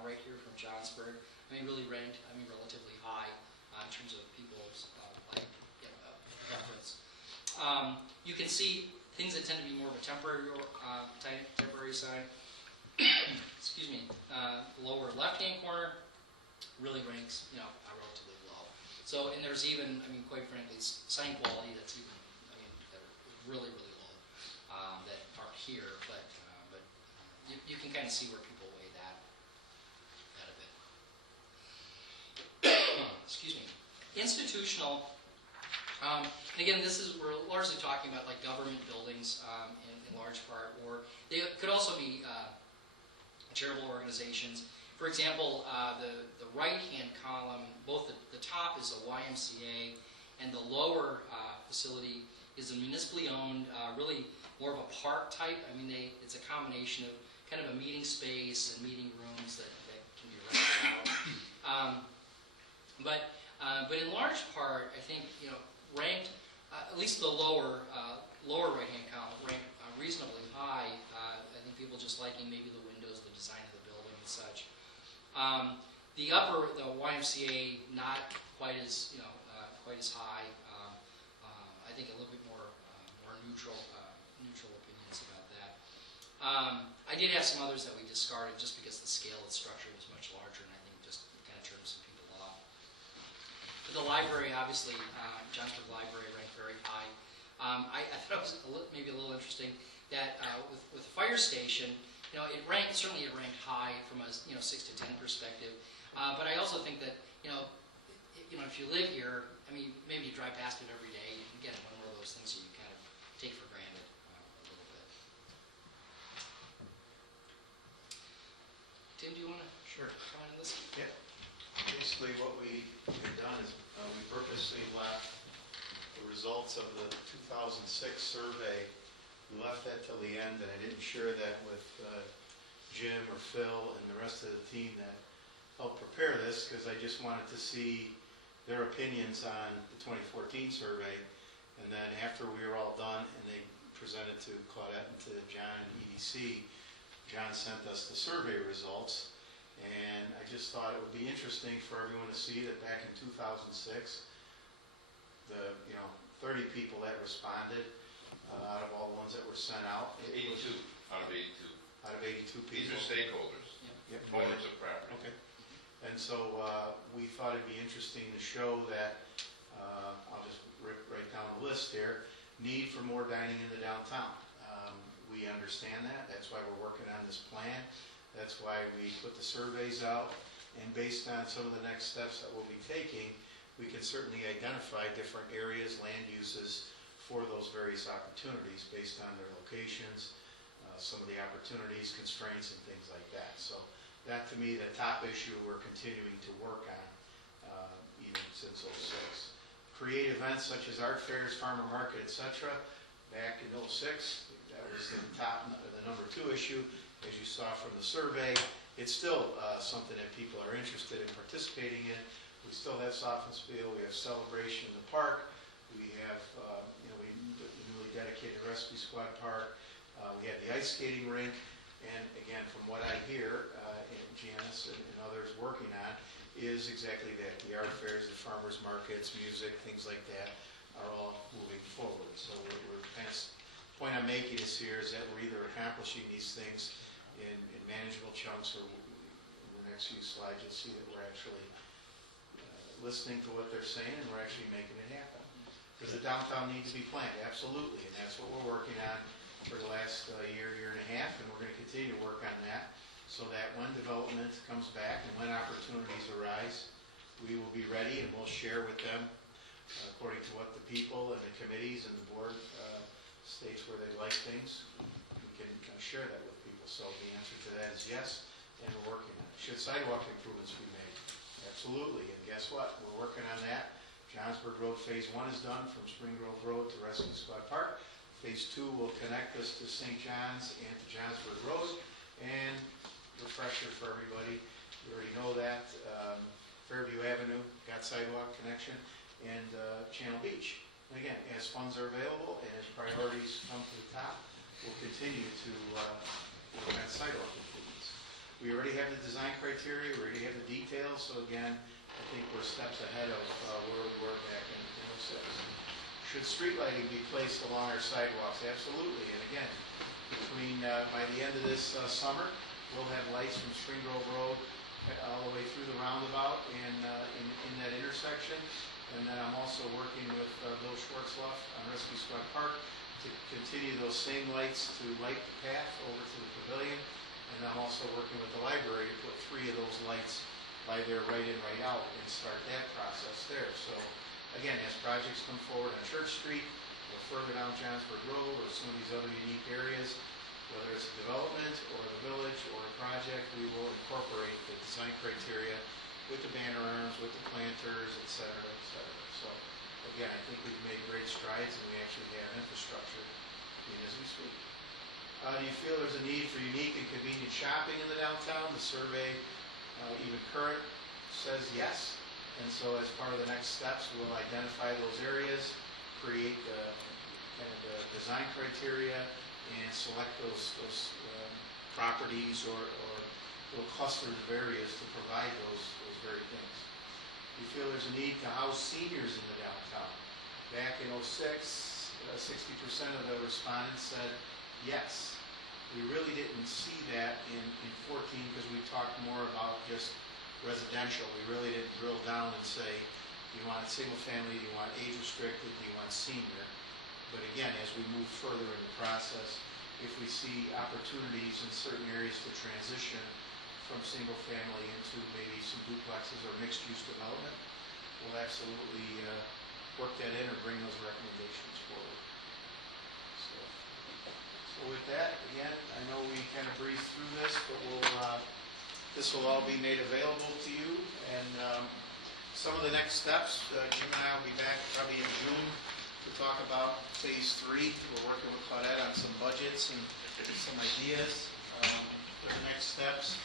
right here from Johnsburg, really ranked, relatively high in terms of people's preference. You can see things that tend to be more of a temporary sign. Excuse me. Lower left-hand corner really ranks, relatively low. So, and there's even, quite frankly, sign quality that's even, that are really, really low that are here, but you can kind of see where people weigh that a bit. Excuse me. Institutional. Again, we're largely talking about like government buildings in large part, or they could also be charitable organizations. For example, the right-hand column, both the top is a YMCA, and the lower facility is a municipally owned, really more of a park type. It's a combination of kind of a meeting space and meeting rooms that can be rented out. But in large part, I think ranked, at least the lower right-hand column, ranked reasonably high. I think people just liking maybe the windows, the design of the building, and such. The upper, the YMCA, not quite as high. I think a little bit more neutral opinions about that. I did have some others that we discarded just because the scale and structure was much larger, and I think just kind of turned some people off. But the library, obviously, Johnsburg Library ranked very high. I thought it was maybe a little interesting that with the fire station, it ranked high from a 6 to 10 perspective. But I also think that if you live here, maybe you drive past it every day. Again, one of those things that you kind of take for granted a little bit. Tim, do you want to comment on this? Yeah. Basically, what we have done is we purposely left the results of the 2006 survey. We left that till the end, and I didn't share that with Jim or Phil and the rest of the team that helped prepare this, because I just wanted to see their opinions on the 2014 survey. And then after we were all done and they presented to Claudette and to John and EDC, John sent us the survey results. And I just thought it would be interesting for everyone to see that back in 2006, the, 30 people that responded, out of all the ones that were sent out. it was 82 out of 82. Out of 82 people. These are stakeholders, Yep. owners of property. Okay. And so we thought it'd be interesting to show that, I'll just write down a list here, need for more dining in the downtown. We understand that. That's why we're working on this plan. That's why we put the surveys out. And based on some of the next steps that we'll be taking, we can certainly identify different areas, land uses for those various opportunities based on their locations, some of the opportunities, constraints, and things like that. So that, to me, the top issue we're continuing to work on, even since '06. Create events such as art fairs, farmer market, etc. Back in '06, that was the number 2 issue. As you saw from the survey, it's still something that people are interested in participating in. We still have Sophinsville, we have Celebration in the park, we have, the newly dedicated Rescue Squad Park, we have the ice skating rink, and again, from what I hear, and Janice and others working on, is exactly that. The art fairs, the farmers markets, music, things like that are all moving forward. So we're kind of, the point I'm making is here is that we're either accomplishing these things in manageable chunks, or in the next few slides you'll see that we're actually listening to what they're saying, and we're actually making it happen. Because the downtown needs to be planned, absolutely, and that's what we're working on for the last year and a half, and we're going to continue to work on that, so that when development comes back and when opportunities arise, we will be ready, and we'll share with them according to what the people and the committees and the board states where they like things. We can share that with people. So the answer to that is yes, and we're working on it. Should sidewalk improvements be made? Absolutely, and guess what? We're working on that. Johnsburg Road Phase 1 is done from Spring Grove Road to Rescue Squad Park. Phase 2 will connect us to St. John's and to Johnsburg Road. And refresher for everybody, you already know that, Fairview Avenue got sidewalk connection, and Channel Beach. And again, as funds are available and as priorities come to the top, we'll continue to work on sidewalk improvements. We already have the design criteria, we already have the details, so again, I think we're steps ahead of where we were back in '06. Should street lighting be placed along our sidewalks? Absolutely, and again, by the end of this summer, we'll have lights from Spring Grove Road all the way through the roundabout and in that intersection. And then I'm also working with Bill Schwartzloff on Rescue Squad Park to continue those same lights to light the path over to the pavilion. And I'm also working with the library to put 3 of those lights by their right in, right out, and start that process there. So again, as projects come forward on Church Street, or further down Johnsburg Road, or some of these other unique areas, whether it's a development or the village or a project, we will incorporate the design criteria with the banner arms, with the planters, et cetera, et cetera. So again, I think we've made great strides, and we actually have infrastructure as we speak. Do you feel there's a need for unique and convenient shopping in the downtown? The survey, even current, says yes. And so as part of the next steps, we'll identify those areas, create the design criteria, and select those properties or little clusters of areas to provide those very things. We feel there's a need to house seniors in the downtown. Back in '06, 60% of the respondents said yes. We really didn't see that in 14 because we talked more about just residential. We really didn't drill down and say, do you want single family, do you want age restricted, do you want senior? But again, as we move further in the process, if we see opportunities in certain areas to transition from single family into maybe some duplexes or mixed use development, we'll absolutely work that in or bring those recommendations forward. So with that, again, I know we kind of breezed through this, but this will all be made available to you. And some of the next steps, Jim and I will be back probably in June to talk about phase 3. We're working with Claudette on some budgets and some ideas for the next steps.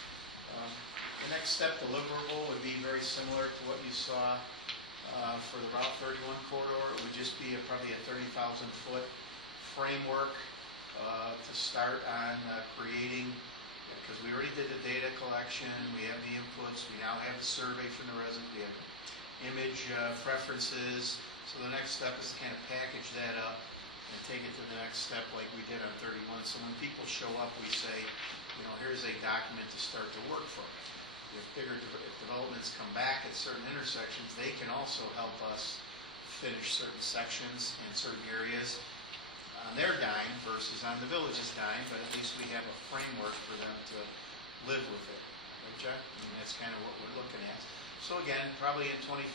The next step deliverable would be very similar to what you saw for the Route 31 corridor. It would just be probably a 30,000-foot framework to start on creating because we already did the data collection, we have the inputs, we now have the survey from the residents, we have image preferences. So the next step is to kind of package that up and take it to the next step like we did on 31. So when people show up, we say, here's a document to start to work from. If developments come back at certain intersections, they can also help us finish certain sections in certain areas on their dime versus on the village's dime, but at least we have a framework for them to live with it. Right, Jack? I mean, that's kind of what we're looking at. So again, probably in 2014,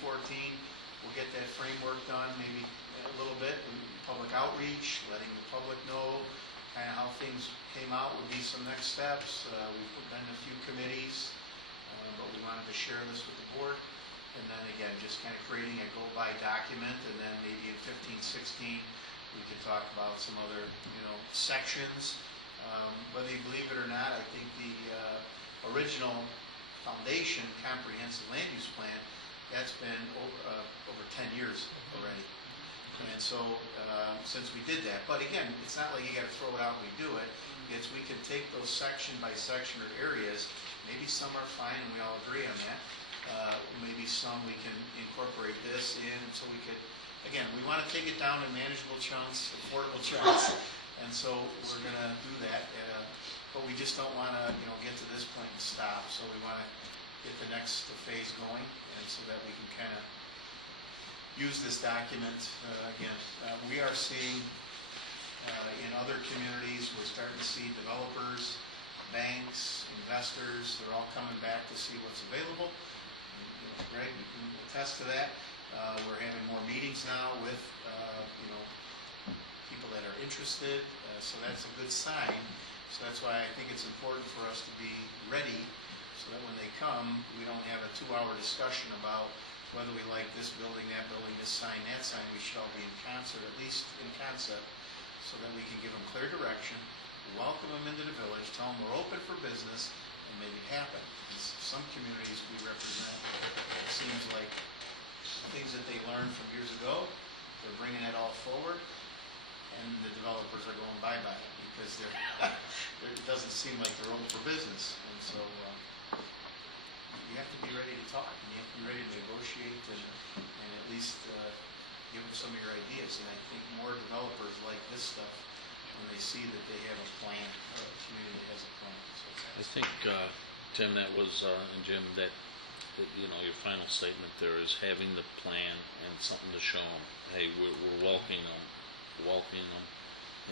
we'll get that framework done, maybe a little bit, public outreach, letting the public know kind of how things came out would be some next steps. We've done a few committees, but we wanted to share this with the board. And then again, just kind of creating a go-by document, and then maybe in 15, 16, we could talk about some other, sections. Whether you believe it or not, I think the original foundation comprehensive land use plan, that's been over 10 years already. And so, since we did that, but again, it's not like you got to throw it out and we do it. It's we can take those section by section or areas. Maybe some are fine and we all agree on that. Maybe some we can incorporate this in, so we could, again, we want to take it down in manageable chunks, affordable chunks, and so we're going to do that. But we just don't want to, get to this point and stop. So we want to get the next phase going, and so that we can kind of use this document. Again, we are seeing in other communities, we're starting to see developers, banks, investors, they're all coming back to see what's available. Greg, you can attest to that. We're having more meetings now with, people that are interested, so that's a good sign. So that's why I think it's important for us to be ready, so that when they come, we don't have a 2-hour discussion about whether we like this building, this sign, that sign. We should all be in concert, at least in concept, so that we can give them clear direction, welcome them into the village, tell them we're open for business, and make it happen. Some communities we represent, it seems like things that they learned from years ago, they're bringing it all forward, and the developers are going bye-bye because it doesn't seem like they're open for business. And so you have to be ready to talk, and you have to be ready to negotiate and at least give them some of your ideas. And I think more developers like this stuff when they see that they have a plan, or a community that has a plan. So I think, Tim, that was, and Jim, that your final statement there is having the plan and something to show them. Hey, we're welcoming them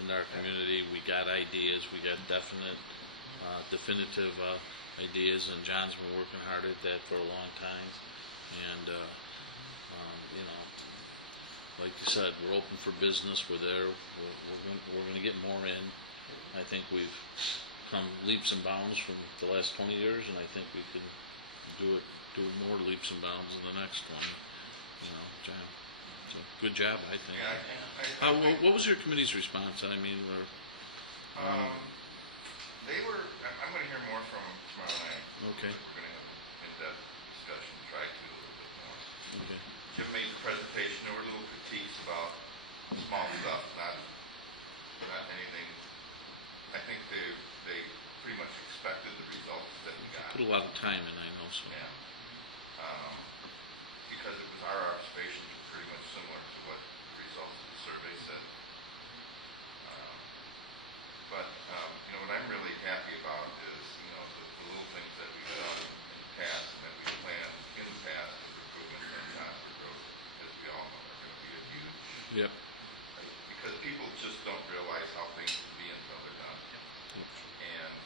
into our community. We got ideas. We got definitive ideas, and John's been working hard at that for a long time. And like you said, we're open for business. We're there. We're going to get more in. I think we've come leaps and bounds from the last 20 years, and I think we can do more leaps and bounds in the next one. John. So good job, I think. Yeah, what was your committee's response? I mean, they were. I'm going to hear more from tomorrow night. Okay. We're going to have an in-depth discussion. Try to do a little bit more. Okay. Jim made the presentation. There were little critiques about small stuff, not anything. I think they pretty much expected the results that we got. Put a lot of time in, I know. So. Yeah. Because it was our observations were pretty much similar to what the results of the survey said. But what I'm really happy about is the little things that we've done in the past and that we planned in the past as improvements on Johnsburg Road, as we all know, are going to be a huge. Yep. Because people just don't realize how things can be until they're done. And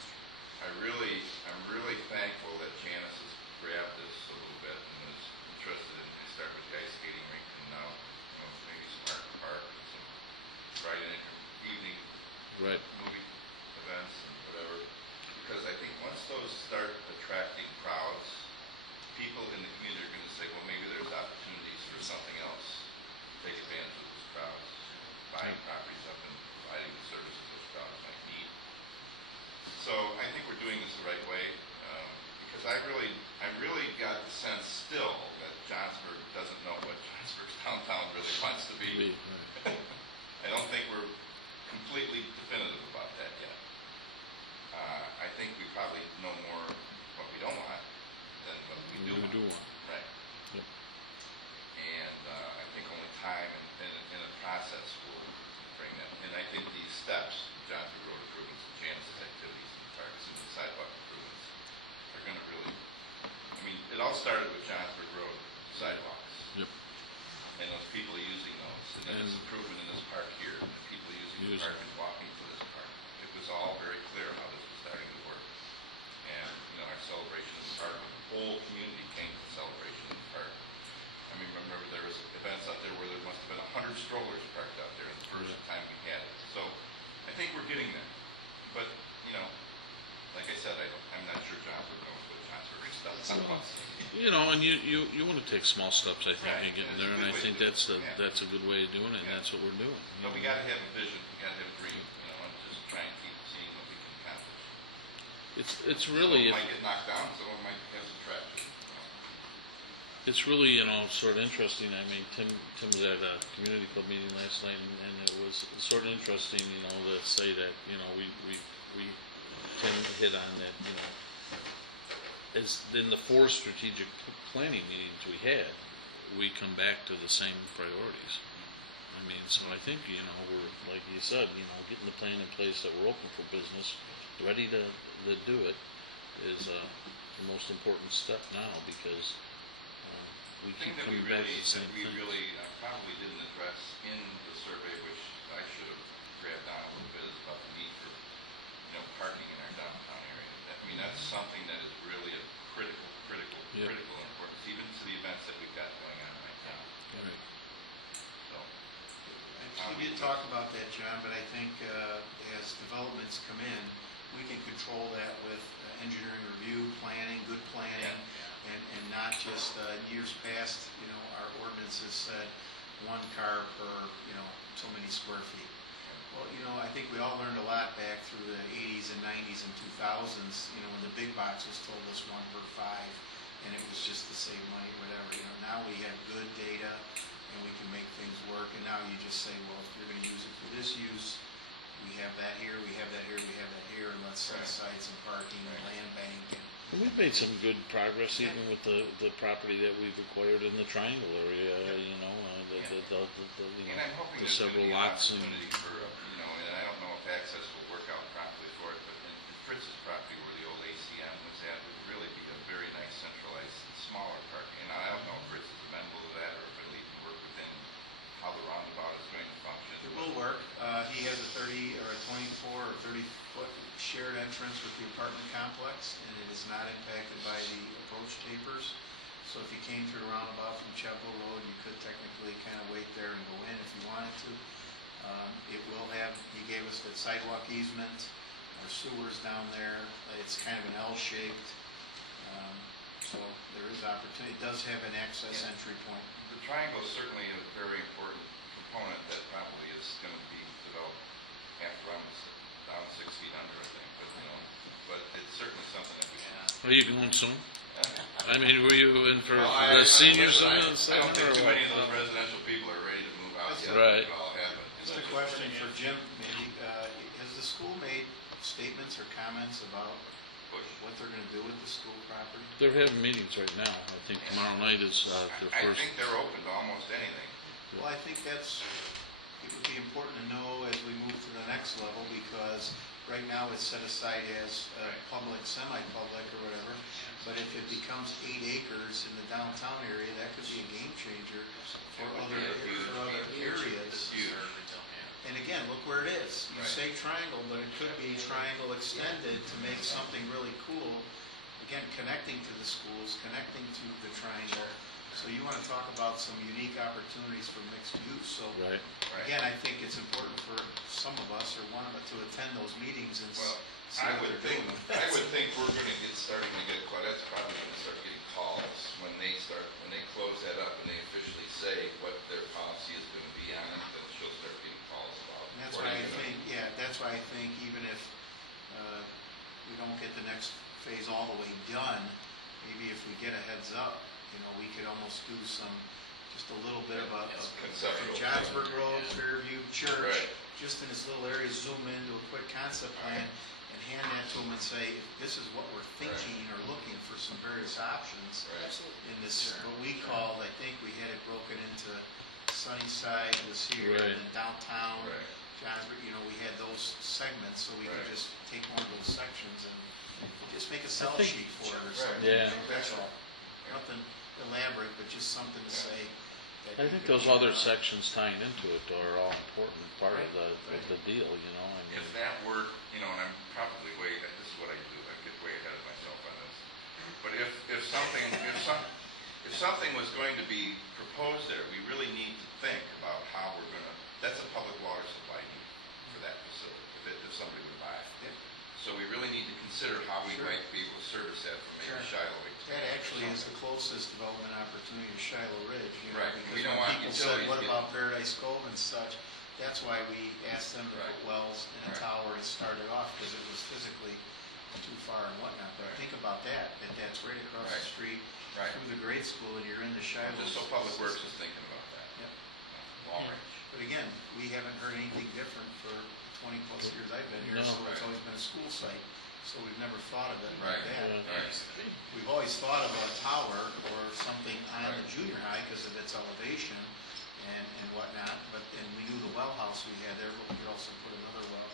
I'm really thankful that Janice has grabbed this a little bit and is interested in starting with the ice skating rink and now maybe some art park and some Friday evening movie events and whatever. Because I think once those start attracting crowds, people in the community are going to say, well, maybe there's opportunities for something else. Take advantage of those crowds, buying properties up and providing the services those crowds might need. So I think we're doing this the right way, because I really got the sense still that Johnsburg doesn't know what Johnsburg's downtown really wants to be. I don't think we're completely definitive about that yet. I think we probably and you want to take small steps, I think, Right, in getting yeah, there, it's a and I good way think to do that's it, yeah. that's a good way of doing it, and Yeah. that's what we're doing. But we gotta have a vision, we gotta have a dream, and just try and keep seeing what we can accomplish. It's really, Some might get knocked down, some might have some traction. it's really, sort of interesting. I mean, Tim was at a community club meeting last night, and it was sort of interesting, to say that, we Tim hit on that, as in the 4 strategic planning meetings we had, we come back to the same priorities. I mean, so I think, we're, like you said, getting the plan in place that we're open for business, ready to do it, is the most important step now, because we The keep thing that we coming back to really, the same thing. probably didn't address in the survey, which I should have grabbed on a little bit, is about the need for, parking in our downtown area. I mean, that's something that is really a critical Yeah. importance, even to the events that we've got going on right now. Right. So, We did talk about that, John, but I think as developments come in, we can control that with engineering review, planning, good planning, and not just, in years past, our ordinances said 1 car per, so many square feet. Well, I think we all learned a lot back through the 80s and 90s and 2000s, when the big boxes told us 1 per 5, and it was just to save money, whatever. Now we have good data, and we can make things work, and now you just say, well, if you're going to use it for this use, we have that here, we have that here, we have that here, and let's set aside some parking and land bank. And we've made some good progress even with the property that we've acquired in the Triangle area, And I'm hoping the there's going to several be an lots and. opportunity for, and I don't know if access will work out properly for it, but in Fritz's property where the old ACM was at, would really be a very nice centralized, smaller parking. And I don't know if Fritz is amenable to that, or if it'll even work within how the roundabout is going to function. It will work. He has a 30 or a 24 or 30-foot shared entrance with the apartment complex, and it is not impacted by the approach tapers. So if you came through the roundabout from Chapel Road, you could technically kind of wait there and go in if you wanted to. It will have, he gave us that sidewalk easement, our sewers down there. It's kind of an L-shaped, so there is opportunity. It does have an access entry point. The triangle is certainly a very important component that probably is going to be developed after I'm down 6 feet under, I think. But it's certainly something that we can. Are you going soon? I mean, were you in for Well, the seniors? I don't think too many of those residential people are ready to move out yet. Right. It all happened. Just a question for Jim, maybe. Has the school made statements or comments about what they're going to do with the school property? They're having meetings right now. I think tomorrow night is their I first. think they're open to almost anything. Well, I think it would be important to know as we move to the next level, because right now it's set aside as public, semi-public or whatever. But if it becomes 8 acres in the downtown area, that could be a game changer for other areas. And again, look where it is. You say triangle, but it could be triangle extended to make something really cool. Again, connecting to the schools, connecting to the triangle. So you want to talk about some unique opportunities for mixed use. So Right. again, I think it's important for some of us or one of us to attend those meetings and Well, see I what would they're think doing. we're going to starting to get Claudette's probably going to start getting calls when they close that up and they officially say what their policy is going to be on it, then she'll start getting calls about. And that's what why are I you gonna think, that's why I think even if we don't get the next phase all the way done, maybe if we get a heads up, we could almost do just a little bit of a Conceptual. from Johnsburg Road, Fairview Church, Right. just in this little area, zoom into a quick concept plan and hand that to them and say, this is what we're thinking or looking for some various options Right. in this, what we called, I think we had it broken into Sunnyside was here, Right. and then downtown, Right. Johnsburg, we had those segments, so we could Right. just take one of those sections and just make a sell think- sheet for it or Right. something. Yeah. That's all. Nothing elaborate, but just something to say. that I you think could those do. other sections tying into it are all important part of the deal, I mean. If that were, and I'm probably this is what I do, I get way ahead of myself on this. But if something was going to be proposed there, we really need to think about how we're going to, that's a public water supply need for that facility, if somebody would buy it. Yeah. So we really need to consider how we Sure. might be able to service that from maybe Sure. Shiloh That actually is the closest development opportunity to Shiloh Ridge. You know, Right. because We don't when want people said, utilities what getting- about Paradise Cove and such? That's why we asked them to put Right. wells and a Right. tower and start it off, because it was physically too far and whatnot. But think about that, that's right across the Right. street Right. through the grade school, and you're into Shiloh. Just so Public Works is thinking about that. Yep. Long range. But again, we haven't heard anything different for 20-plus years I've been here, No. so it's Right. always been a school site, so we've never thought of it Right. like that. Right. We've always thought of a tower or something on the Right. junior high because of its elevation and whatnot, and we knew the well house we had there, but we could also put another well.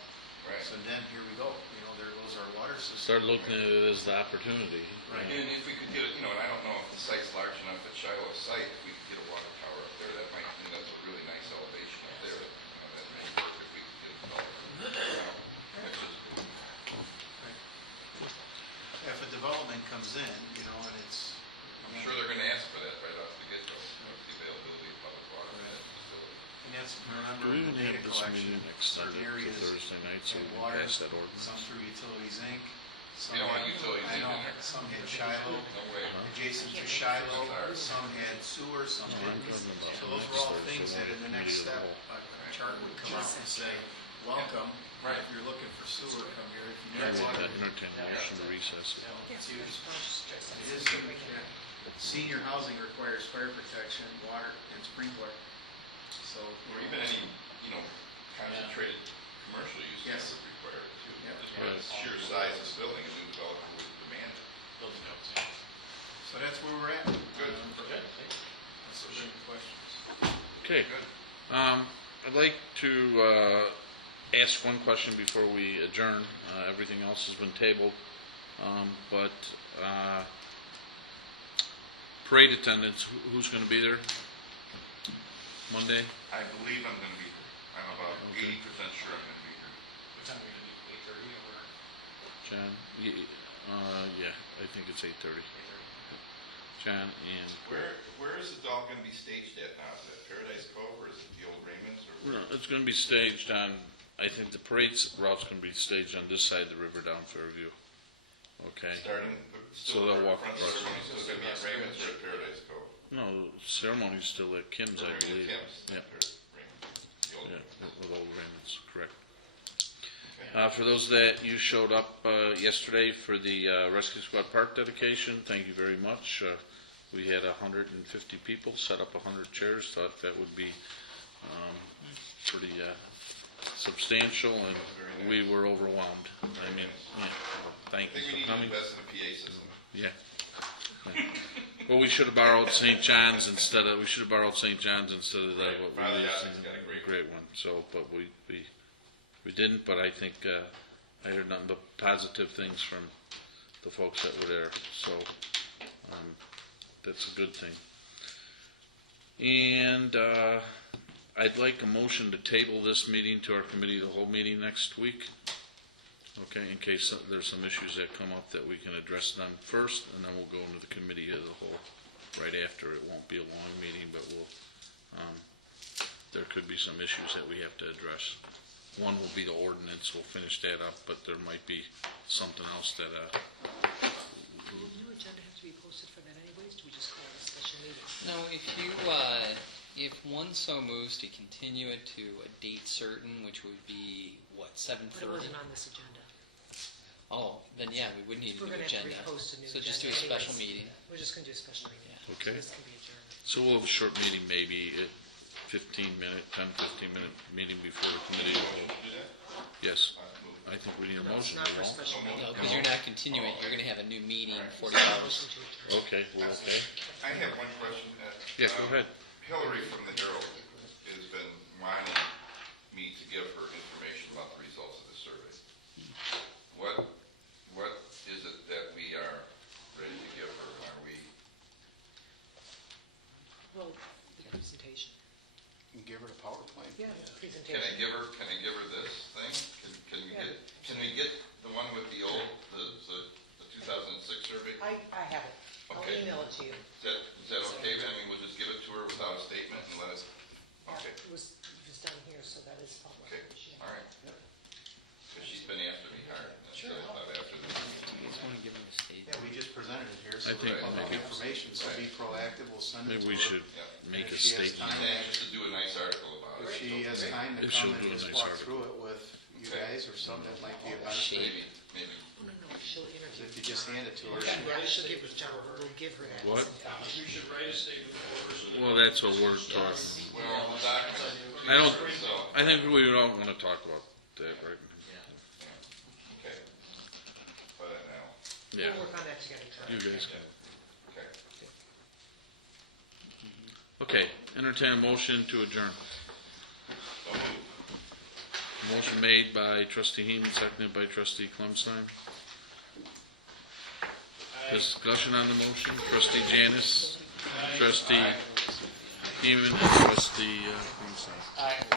Right. So then, here we go, there goes our water system. Start looking at it as the opportunity. Right. And if we could get, and I don't know if the site's large enough at Shiloh site, if we could get a water tower up there, that might, that's a really nice elevation up there. That may work if we could get it developed. That's just cool. If a development comes in, and it's. I'm sure they're gonna ask for that right off the get-go, the availability of public water in that facility. And that's, Do remember, we the even data have this collection, meeting extended certain to areas Thursday night, so had we can water, pass that ordinance? some through Utilities Inc. Some We don't want had- Utilities I Inc. know, in there. some had Shiloh, No way. adjacent to Shiloh, some had sewer, some No, I'm didn't. talking about So the those next were all Thursday things that in the meeting next of the step, whole. a chart would come out and say, welcome, Right. if you're looking for sewer, come here. If you I need would water, entertain a motion to recess. it's huge. It is huge, yeah. Senior housing requires fire protection, water, and sprinkler. So, Or even any, concentrated commercial use that Yes. would require it too. Yeah. Just by the sheer size of the building, a new developer would demand it. so that's where we're at. Good. That's the big questions. Okay. Good. I'd like to ask one question before we adjourn. Everything else has been tabled. But parade attendance, who's going to be there? Monday? I believe I'm gonna be here. I'm about 80% sure I'm gonna be here. What time are we gonna meet, 8:30 or where? John? Yeah, I think it's 8:30. 8:30? John and, Where is it all gonna be staged at now? Is that Paradise Cove or is it the old Raymond's or? no, it's going to be staged on, I think the parade route's going to be staged on this side of the river down Fairview. Okay? Starting, So they'll walk front across. ceremony's still gonna be at Raymond's or at Paradise Cove? No, ceremony's still at Kim's, I Or maybe believe. at Kim's, Yeah. or Raymond's, the old Yeah, with Old Raymond's, correct. Okay. For those that you showed up yesterday for the Rescue Squad Park dedication, thank you very much. We had 150 people, set up 100 chairs, thought that would be pretty substantial, and we were overwhelmed. I mean, yeah, thank I think we you need for to coming. invest in a PA system. Yeah. Well, we should have borrowed St. John's instead of, Right. what Father we used. Johnson's got a great one. So, but we didn't, but I think, I heard nothing but positive things from the folks that were there, so, that's a good thing. And, I'd like a motion to table this meeting to our committee of the whole meeting next week. Okay, in case there's some issues that come up that we can address them first, and then we'll go into the committee of the whole right after. It won't be a long meeting, but there could be some issues that we have to address. One will be the ordinance, we'll finish that up, but there might be something else that, Will the new agenda have to be posted for that anyways? Do we just call it a special meeting? No, if one so moves to continue it to a date certain, which would be, what, But it 7:30? wasn't on this agenda. Oh, then yeah, we would need a We're new gonna have to agenda. repost a new So just do a agenda special anyways. meeting. We're just gonna do a special meeting. Yeah. Okay. So this can be adjourned. so we'll have a short meeting, maybe a 15-minute meeting before the committee. of the whole. Do that? Yes, Let's move. I think we need a No, it's motion. not we for a don't? special meeting. No, because you're not continuing, you're gonna have a new meeting in 40 It's not a hours. motion to adjourn. Okay, well, okay. I have one question. Yeah, go ahead. Hillary from the Herald has been wanting me to give her information about the results of the survey. What is it that we are ready to give her? Are we, Well, the presentation. Give her the PowerPoint. Yeah, can I presentation. give her this thing? Can we get the one with the old, the 2006 survey? I have it. I'll Okay. email it to you. Is that okay? I mean, we'll just give it to her without a statement and let us, okay, It was done here, so that is public. okay, Yeah. all send it to her. Maybe we should make If a she has statement. time, Anxious to do a nice article about If it. she has time to If she'll come and do a just nice walk article. through it with you guys or something, that might be a benefit. Maybe. She'll interview. If you just hand it to her, Yeah, she'll give her, we'll give her that. What? We should write a statement for her so that. Well, that's what we're talking. Well, the document. I don't, So, I think we don't want to talk about that right okay. Put it now. now. Yeah, We'll work on that together, Charlie. you guys can. Okay. Okay, entertain a motion to adjourn. So moved. Motion made by trustee Heeman, seconded by trustee Clemstein. Discussion on the motion, trustee Janice, trustee Heeman, and trustee Clemstein.